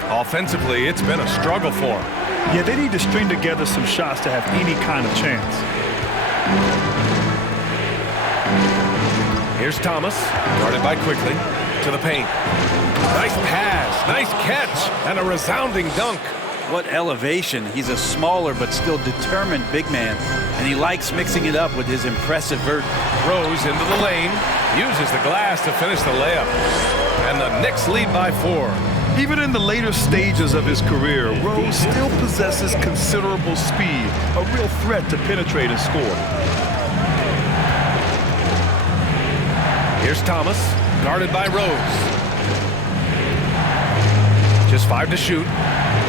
Offensively, it's been a struggle for him. Yeah, they need to string together some shots to have any kind of chance. Here's Thomas, guarded by Quickly, to the paint. Nice pass, nice catch, and a resounding dunk. What elevation. He's a smaller but still determined big man, and he likes mixing it up with his impressive vert. Rose into the lane, uses the glass to finish the layup. And the Knicks lead by 4. Even in the later stages of his career, Rose still possesses considerable speed, a real threat to penetrate and score. Here's Thomas, guarded by Rose. Just 5 to shoot.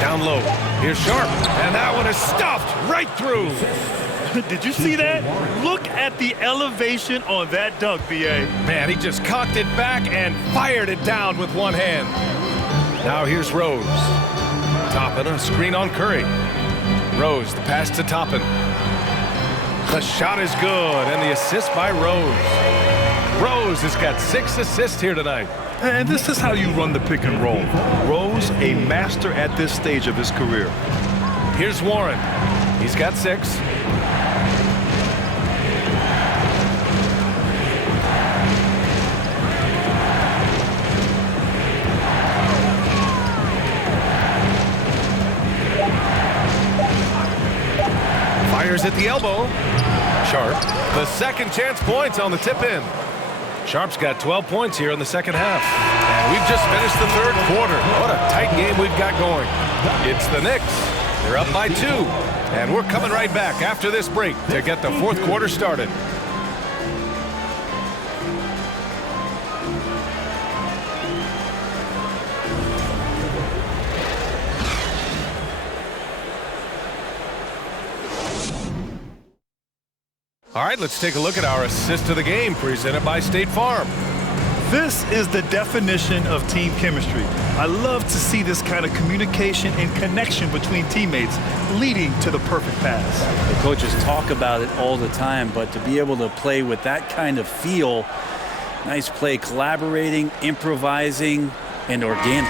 Down low. Here's Sharp. And that one is stuffed right through. Did you see that? Look at the elevation on that dunk, B.A. Man, he just cocked it back and fired it down with one hand. Now here's Rose. Toppin, a screen on Curry. Rose, the pass to Toppin. The shot is good, and the assist by Rose. Rose has got 6 assists here tonight. And this is how you run the pick and roll. Rose, a master at this stage of his career. Here's Warren. He's got 6. Fires at the elbow. Sharp. The second chance points on the tip in. Sharp's got 12 points here in the second half. And we've just finished the third quarter. What a tight game we've got going. It's the Knicks. They're up by 2. And we're coming right back after this break to get the fourth quarter started. All right, let's take a look at our assist of the game presented by State Farm. This is the definition of team chemistry. I love to see this kind of communication and connection between teammates leading to the perfect pass. The coaches talk about it all the time, but to be able to play with that kind of feel, nice play, collaborating, improvising, and organic.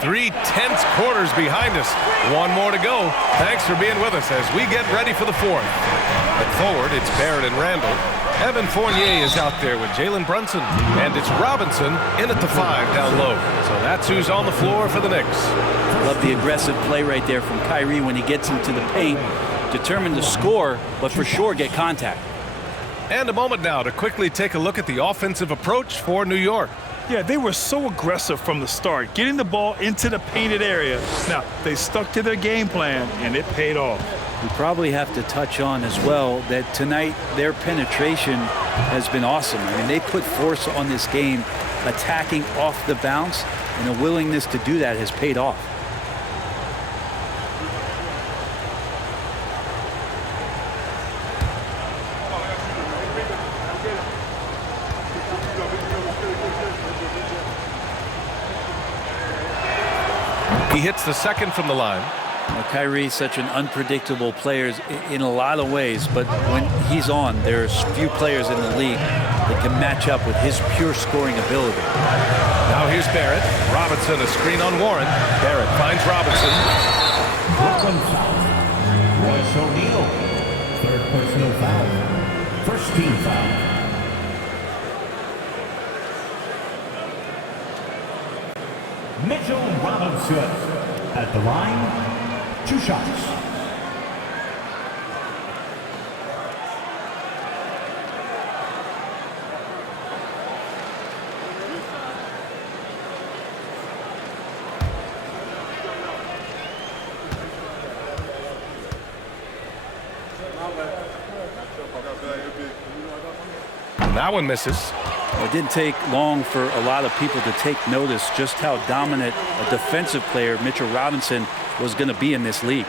3 tense quarters behind us. One more to go. Thanks for being with us as we get ready for the fourth. At forward, it's Barrett and Randall. Evan Fournier is out there with Jalen Brunson. And it's Robinson in at the 5 down low. So that's who's on the floor for the Knicks. Love the aggressive play right there from Kyrie when he gets into the paint. Determined to score, but for sure get contact. And a moment now to quickly take a look at the offensive approach for New York. Yeah, they were so aggressive from the start, getting the ball into the painted area. Now, they stuck to their game plan, and it paid off. We probably have to touch on as well that tonight their penetration has been awesome. I mean, they put force on this game, attacking off the bounce, and a willingness to do that has paid off. He hits the second from the line. Well, Kyrie's such an unpredictable player in a lot of ways, but when he's on, there's few players in the league that can match up with his pure scoring ability. Now here's Barrett. Robinson, a screen on Warren. Barrett finds Robinson. Brooklyn foul. Royce O'Neal. Third personal foul. First team foul. Mitchell Robinson at the line, 2 shots. That one misses. It didn't take long for a lot of people to take notice just how dominant a defensive player Mitchell Robinson was going to be in this league.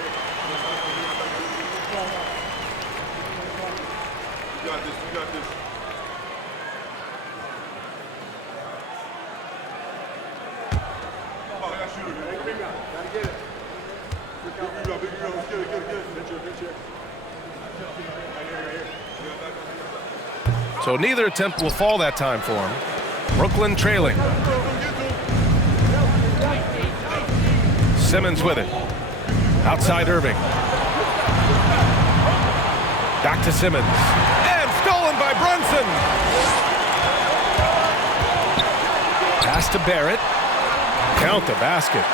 So neither attempt will fall that time for him. Brooklyn trailing. Simmons with it. Outside Irving. Back to Simmons. And stolen by Brunson. Pass to Barrett. Count the basket.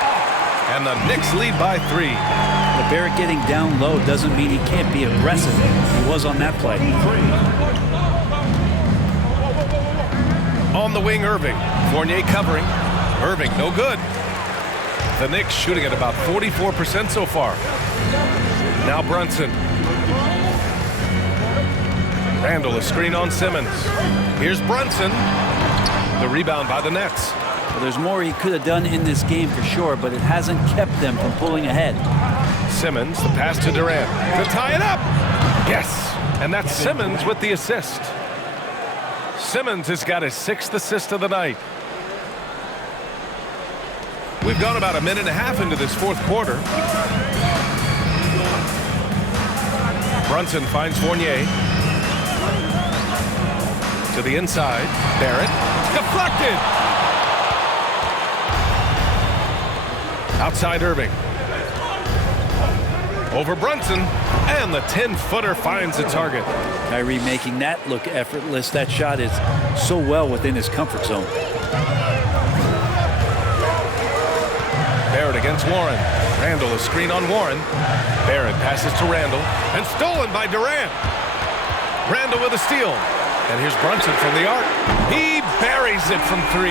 And the Knicks lead by 3. But Barrett getting down low doesn't mean he can't be aggressive. He was on that play. On the wing, Irving. Fournier covering. Irving, no good. The Knicks shooting at about 44% so far. Now Brunson. Randall, a screen on Simmons. Here's Brunson. The rebound by the Nets. Well, there's more he could have done in this game for sure, but it hasn't kept them from pulling ahead. Simmons, the pass to Durant. To tie it up. Yes. And that's Simmons with the assist. Simmons has got his 6th assist of the night. We've gone about a minute and a half into this 4th quarter. Brunson finds Fournier. To the inside. Barrett. Deflected. Outside Irving. Over Brunson. And the 10-footer finds the target. Kyrie making that look effortless. That shot is so well within his comfort zone. Barrett against Warren. Randall, a screen on Warren. Barrett passes to Randall. And stolen by Durant. Randall with a steal. And here's Brunson from the arc. He buries it from 3.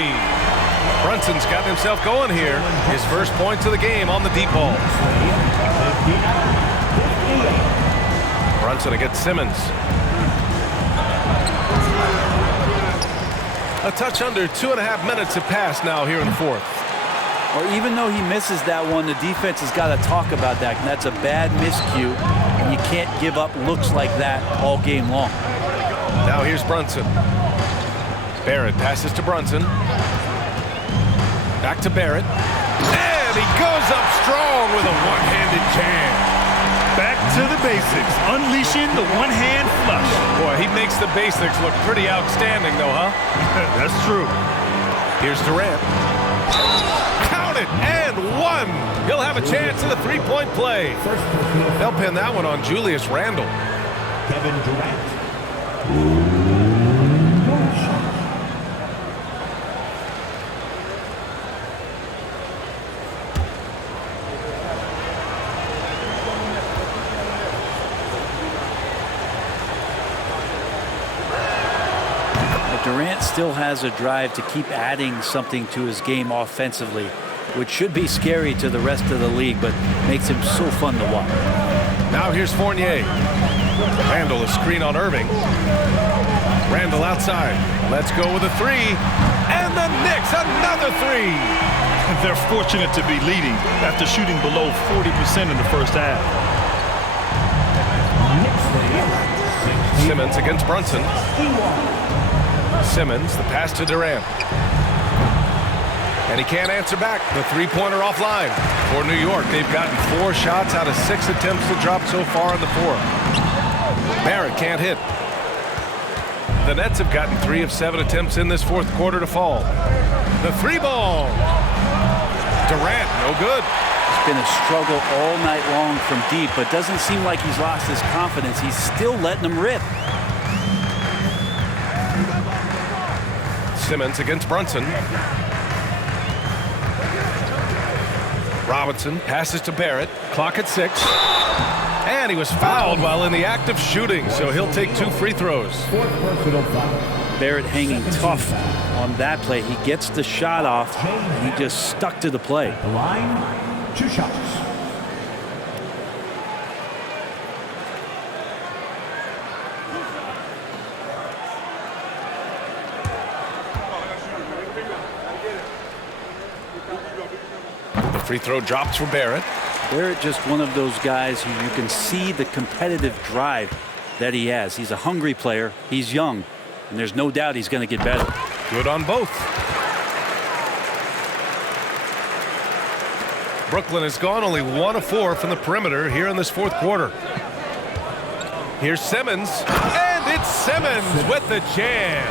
Brunson's got himself going here. His first points of the game on the deep ball. Brunson against Simmons. A touch under 2.5 minutes have passed now here in the 4th. Or even though he misses that one, the defense has got to talk about that. And that's a bad miscue, and you can't give up looks like that all game long. Now here's Brunson. Barrett passes to Brunson. Back to Barrett. And he goes up strong with a one-handed jam. Back to the basics, unleashing the one-hand flush. Boy, he makes the basics look pretty outstanding, though, huh? That's true. Here's Durant. Count it, and 1. He'll have a chance at a 3-point play. They'll pin that one on Julius Randle. Kevin Durant. Durant still has a drive to keep adding something to his game offensively, which should be scary to the rest of the league, but makes him so fun to watch. Now here's Fournier. Randall a screen on Irving. Randall outside. Let's go with a three. And the Knicks another three. They're fortunate to be leading after shooting below 40% in the first half. Simmons against Brunson. Simmons, the pass to Durant. And he can't answer back. The three-pointer offline. For New York, they've gotten 4 shots out of 6 attempts to drop so far in the fourth. Barrett can't hit. The Nets have gotten 3 of 7 attempts in this fourth quarter to fall. The 3-ball. Durant, no good. It's been a struggle all night long from deep, but doesn't seem like he's lost his confidence. He's still letting them rip. Simmons against Brunson. Robinson passes to Barrett. Clock at 6. And he was fouled while in the act of shooting, so he'll take 2 free throws. Barrett hanging tough on that play. He gets the shot off, and he just stuck to the play. The line, 2 shots. The free throw drops for Barrett. Barrett just one of those guys who you can see the competitive drive that he has. He's a hungry player. He's young, and there's no doubt he's going to get better. Good on both. Brooklyn has gone only 1 of 4 from the perimeter here in this fourth quarter. Here's Simmons, and it's Simmons with the jam.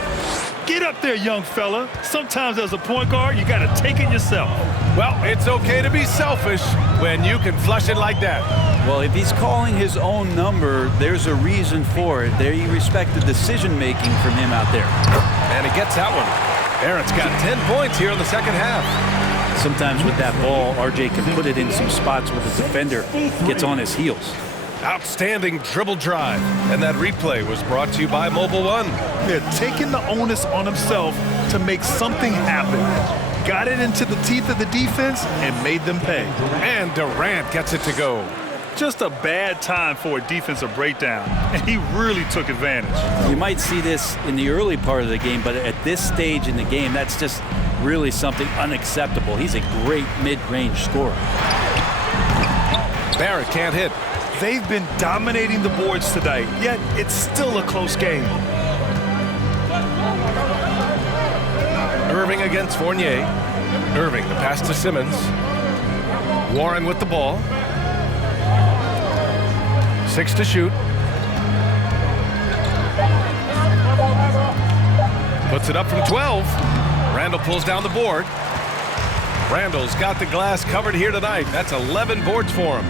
Get up there, young fella. Sometimes as a point guard, you got to take it yourself. Well, it's okay to be selfish when you can flush it like that. Well, if he's calling his own number, there's a reason for it. There you respect the decision-making from him out there. And he gets that one. Barrett's got 10 points here in the second half. Sometimes with that ball, RJ can put it in some spots where the defender gets on his heels. Outstanding dribble drive. And that replay was brought to you by Mobile One. They're taking the onus on himself to make something happen. Got it into the teeth of the defense and made them pay. And Durant gets it to go. Just a bad time for a defensive breakdown, and he really took advantage. You might see this in the early part of the game, but at this stage in the game, that's just really something unacceptable. He's a great mid-range scorer. Barrett can't hit. They've been dominating the boards tonight, yet it's still a close game. Irving against Fournier. Irving, the pass to Simmons. Warren with the ball. 6 to shoot. Puts it up from 12. Randall pulls down the board. Randall's got the glass covered here tonight. That's 11 boards for him.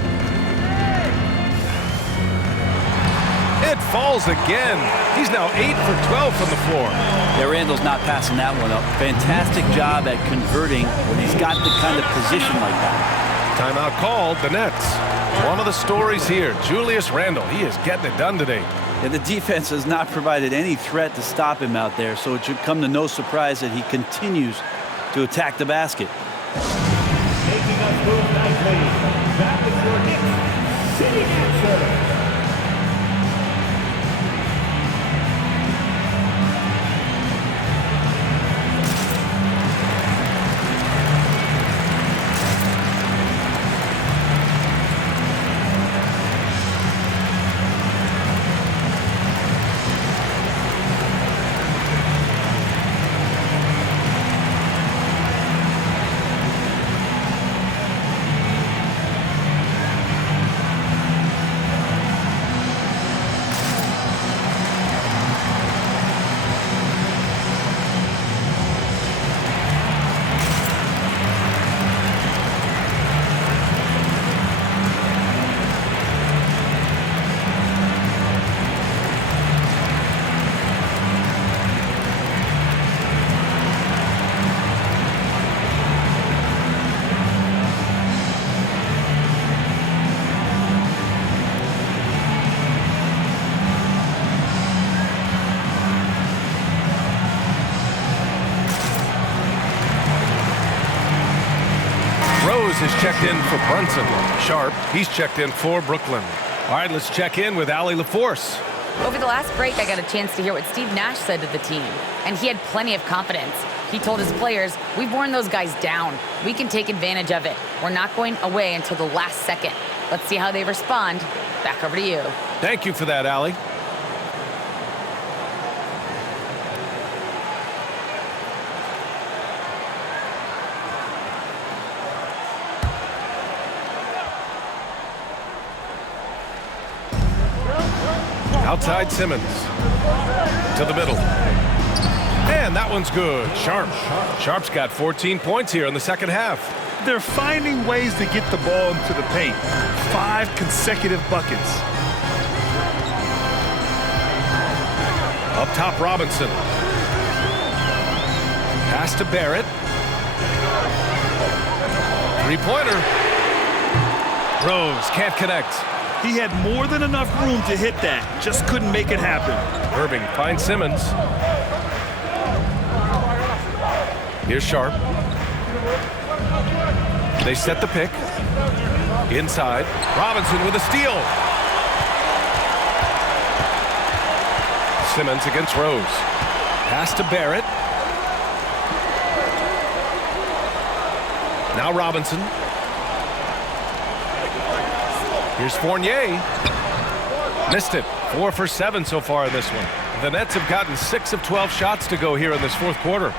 It falls again. He's now 8 for 12 from the floor. Yeah, Randall's not passing that one up. Fantastic job at converting when he's got the kind of position like that. Timeout called, the Nets. One of the stories here, Julius Randall. He is getting it done today. And the defense has not provided any threat to stop him out there, so it should come to no surprise that he continues to attack the basket. Making us move nicely. Back with your Knicks sitting answer. Rose is checked in for Brunson. Sharp, he's checked in for Brooklyn. All right, let's check in with Allie LaForce. Over the last break, I got a chance to hear what Steve Nash said to the team, and he had plenty of confidence. He told his players, we've worn those guys down. We can take advantage of it. We're not going away until the last second. Let's see how they respond. Back over to you. Thank you for that, Allie. Outside Simmons. To the middle. And that one's good. Sharp. Sharp's got 14 points here in the second half. They're finding ways to get the ball into the paint. 5 consecutive buckets. Up top, Robinson. Pass to Barrett. Three-pointer. Rose can't connect. He had more than enough room to hit that. Just couldn't make it happen. Irving finds Simmons. Here's Sharp. They set the pick. Inside. Robinson with a steal. Simmons against Rose. Pass to Barrett. Now Robinson. Here's Fournier. Missed it. 4 for 7 so far in this one. The Nets have gotten 6 of 12 shots to go here in this fourth quarter.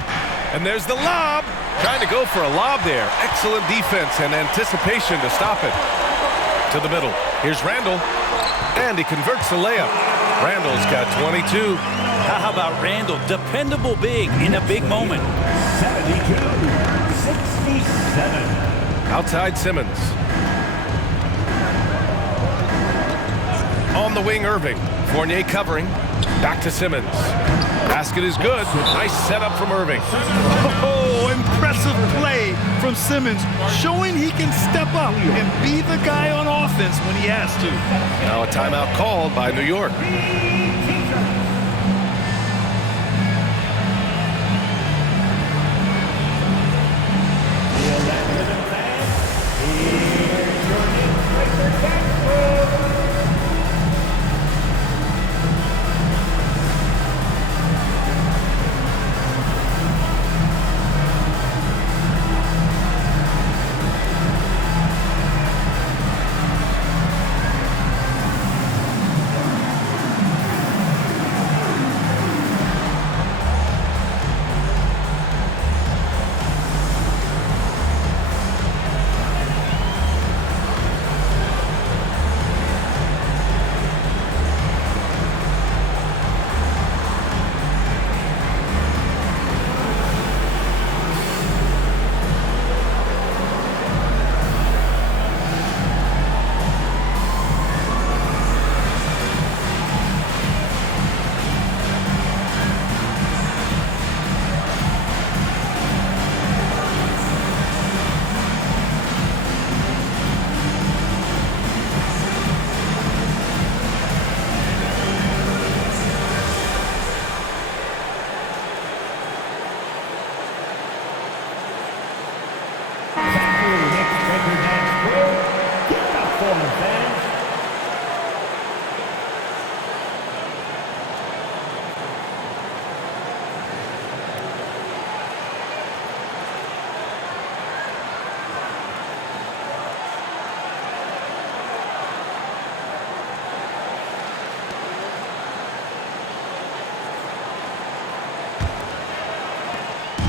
And there's the lob. Trying to go for a lob there. Excellent defense and anticipation to stop it. To the middle. Here's Randall. And he converts the layup. Randall's got 22. How about Randall? Dependable big in a big moment. 72-67. Outside Simmons. On the wing, Irving. Fournier covering. Back to Simmons. Basket is good. Nice setup from Irving. Oh, impressive play from Simmons, showing he can step up and be the guy on offense when he has to. Now a timeout called by New York.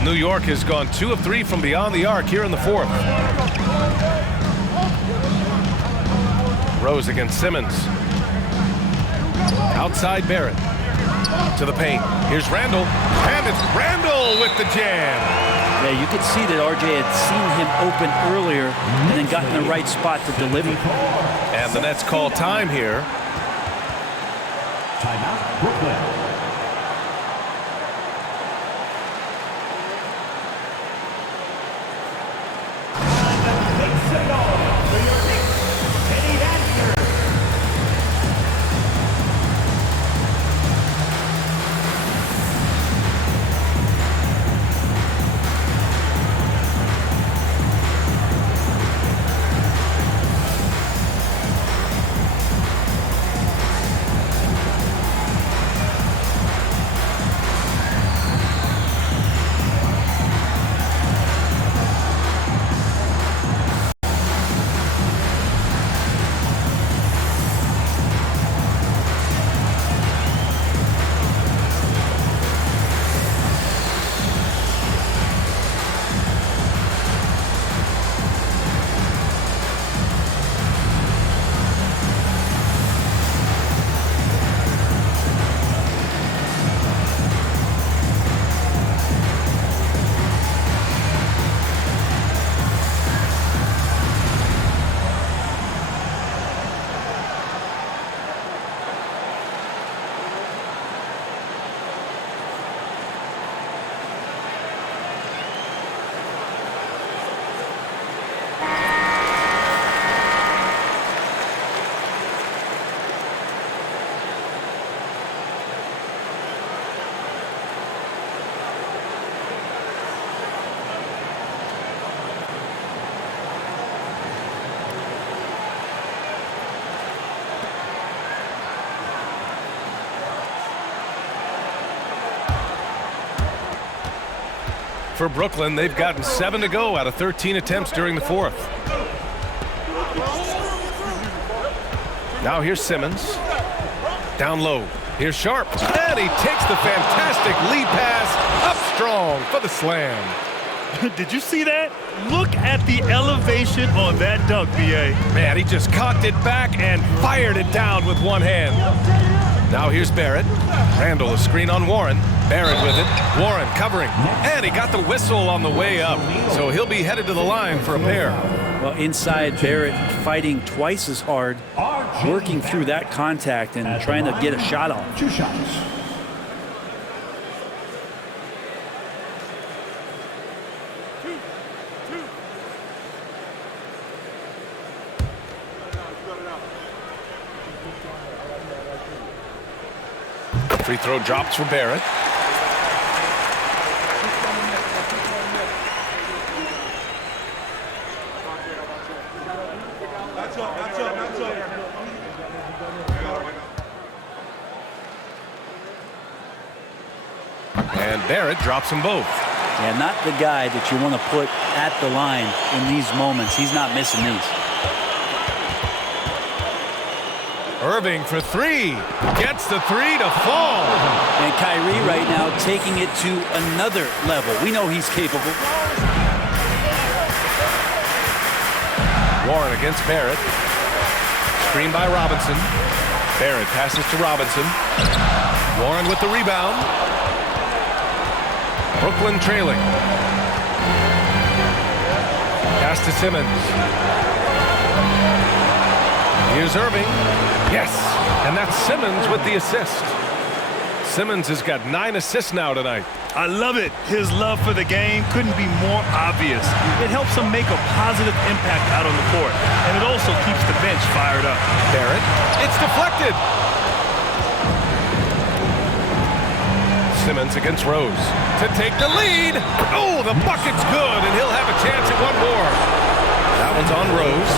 New York has gone 2 of 3 from beyond the arc here in the fourth. Rose against Simmons. Outside Barrett. To the paint. Here's Randall. And it's Randall with the jam. Yeah, you could see that RJ had seen him open earlier and then got in the right spot to deliver. And the Nets call time here. Timeout, Brooklyn. for Brooklyn. They've gotten 7 to go out of 13 attempts during the fourth. Now here's Simmons. Down low. Here's Sharp. And he takes the fantastic lead pass up strong for the slam. Did you see that? Look at the elevation on that dunk, B.A. Man, he just cocked it back and fired it down with one hand. Now here's Barrett. Randall, a screen on Warren. Barrett with it. Warren covering. And he got the whistle on the way up. So he'll be headed to the line for a pair. Well, inside, Barrett fighting twice as hard, working through that contact and trying to get a shot off. 2 shots. Free throw drops for Barrett. And Barrett drops them both. Yeah, not the guy that you want to put at the line in these moments. He's not missing these. Irving for 3. Gets the 3 to fall. And Kyrie right now taking it to another level. We know he's capable. Warren against Barrett. Screen by Robinson. Barrett passes to Robinson. Warren with the rebound. Brooklyn trailing. Pass to Simmons. Here's Irving. Yes, and that's Simmons with the assist. Simmons has got 9 assists now tonight. I love it. His love for the game couldn't be more obvious. It helps him make a positive impact out on the court, and it also keeps the bench fired up. Barrett, it's deflected. Simmons against Rose to take the lead. Oh, the bucket's good, and he'll have a chance at one more. That one's on Rose.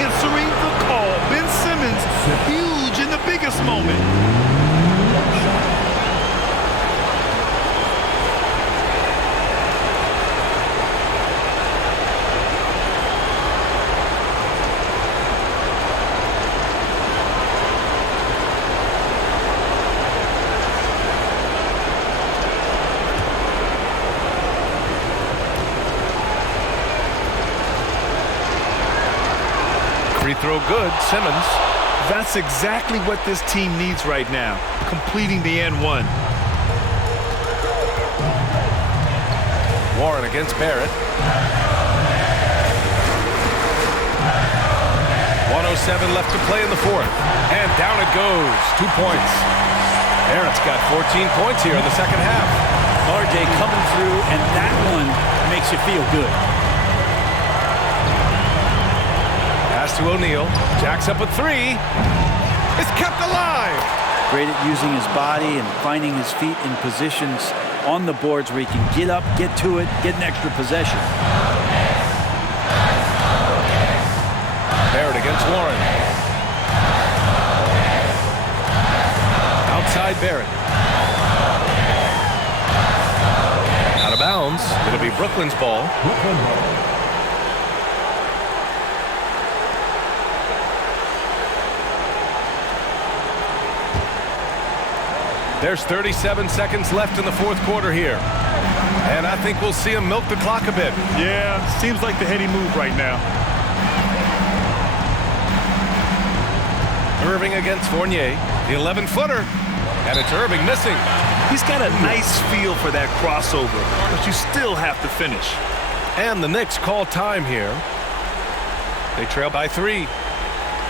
Answering the call, Ben Simmons, huge in the biggest moment. Free throw good, Simmons. That's exactly what this team needs right now, completing the N1. Warren against Barrett. 1:07 left to play in the fourth. And down it goes. 2 points. Barrett's got 14 points here in the second half. RJ coming through, and that one makes you feel good. Pass to O'Neal. Jacks up a 3. It's kept alive. Great at using his body and finding his feet in positions on the boards where he can get up, get to it, get an extra possession. Barrett against Warren. Outside Barrett. Out of bounds. It'll be Brooklyn's ball. There's 37 seconds left in the fourth quarter here. And I think we'll see him milk the clock a bit. Yeah, seems like the heady move right now. Irving against Fournier. The 11-footer. And it's Irving missing. He's got a nice feel for that crossover, but you still have to finish. And the Knicks call time here. They trail by 3.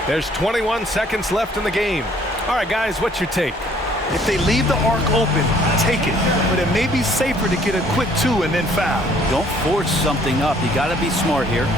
There's 21 seconds left in the game. All right, guys, what's your take? If they leave the arc open, take it. But it may be safer to get a quick 2 and then foul. Don't force something up. You got to be smart here.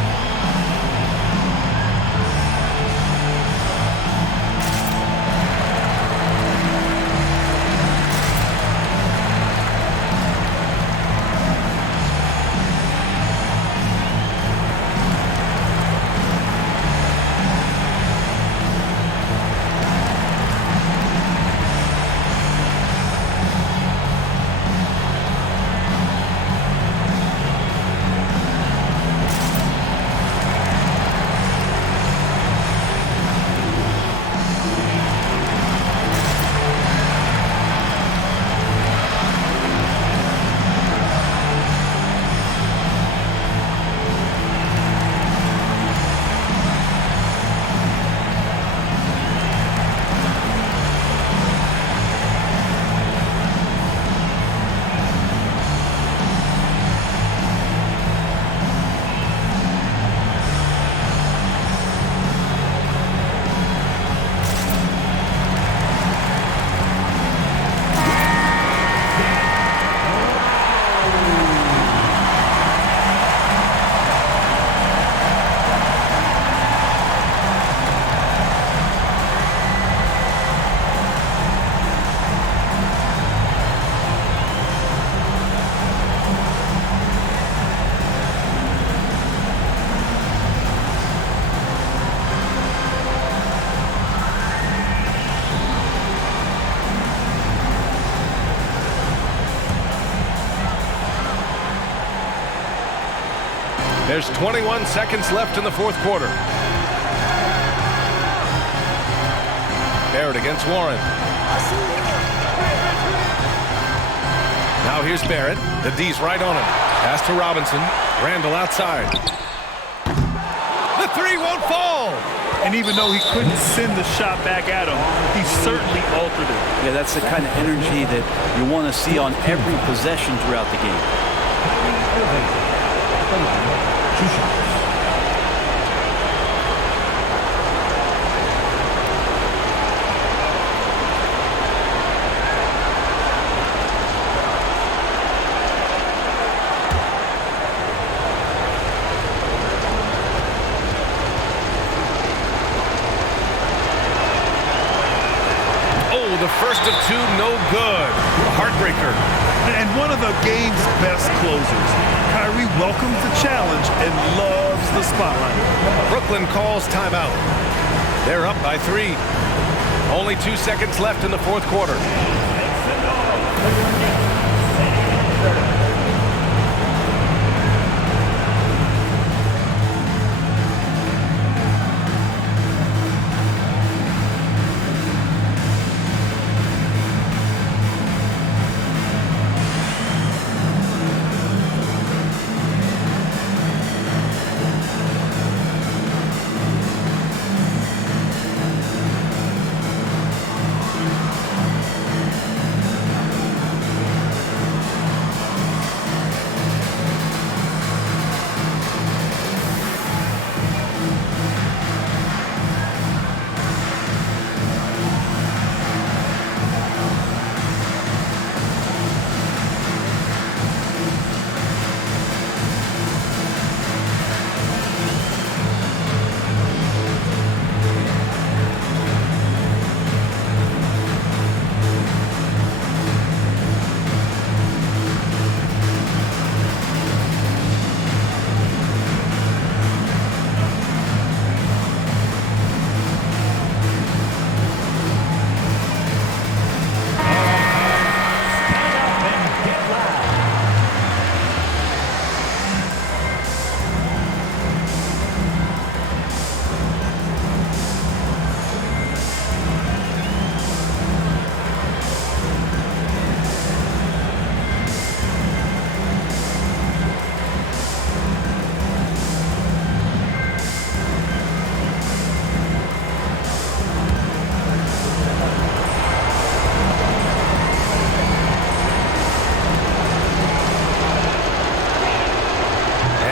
There's 21 seconds left in the fourth quarter. Barrett against Warren. Now here's Barrett. The D's right on him. Pass to Robinson. Randall outside. The three won't fall. And even though he couldn't send the shot back at him, he certainly altered it. Yeah, that's the kind of energy that you want to see on every possession throughout the game. The first of two, no good. A heartbreaker. And one of the game's best closers. Kyrie welcomes the challenge and loves the spotlight. Brooklyn calls timeout. They're up by 3. Only 2 seconds left in the fourth quarter.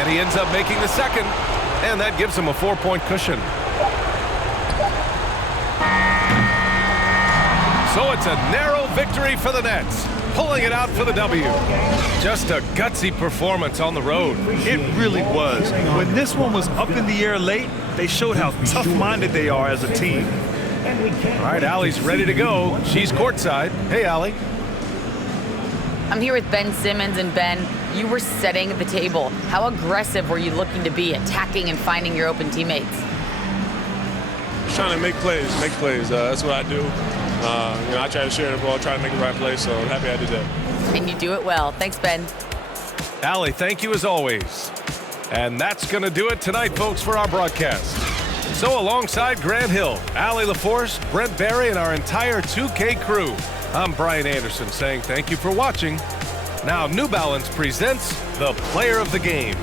He ends up making the second, and that gives him a 4-point cushion. So it's a narrow victory for the Nets, pulling it out for the W. Just a gutsy performance on the road. It really was. When this one was up in the air late, they showed how tough-minded they are as a team. All right, Allie's ready to go. She's courtside. Hey, Allie. I'm here with Ben Simmons, and Ben, you were setting the table. How aggressive were you looking to be, attacking and finding your open teammates? Just trying to make plays. That's what I do. I try to share the ball, try to make the right play, so I'm happy I did that. And you do it well. Thanks, Ben. Allie, thank you as always. And that's going to do it tonight, folks, for our broadcast. So alongside Grant Hill, Allie LaForce, Brent Barry, and our entire 2K crew, I'm Brian Anderson saying thank you for watching. Now New Balance presents the Player of the Game.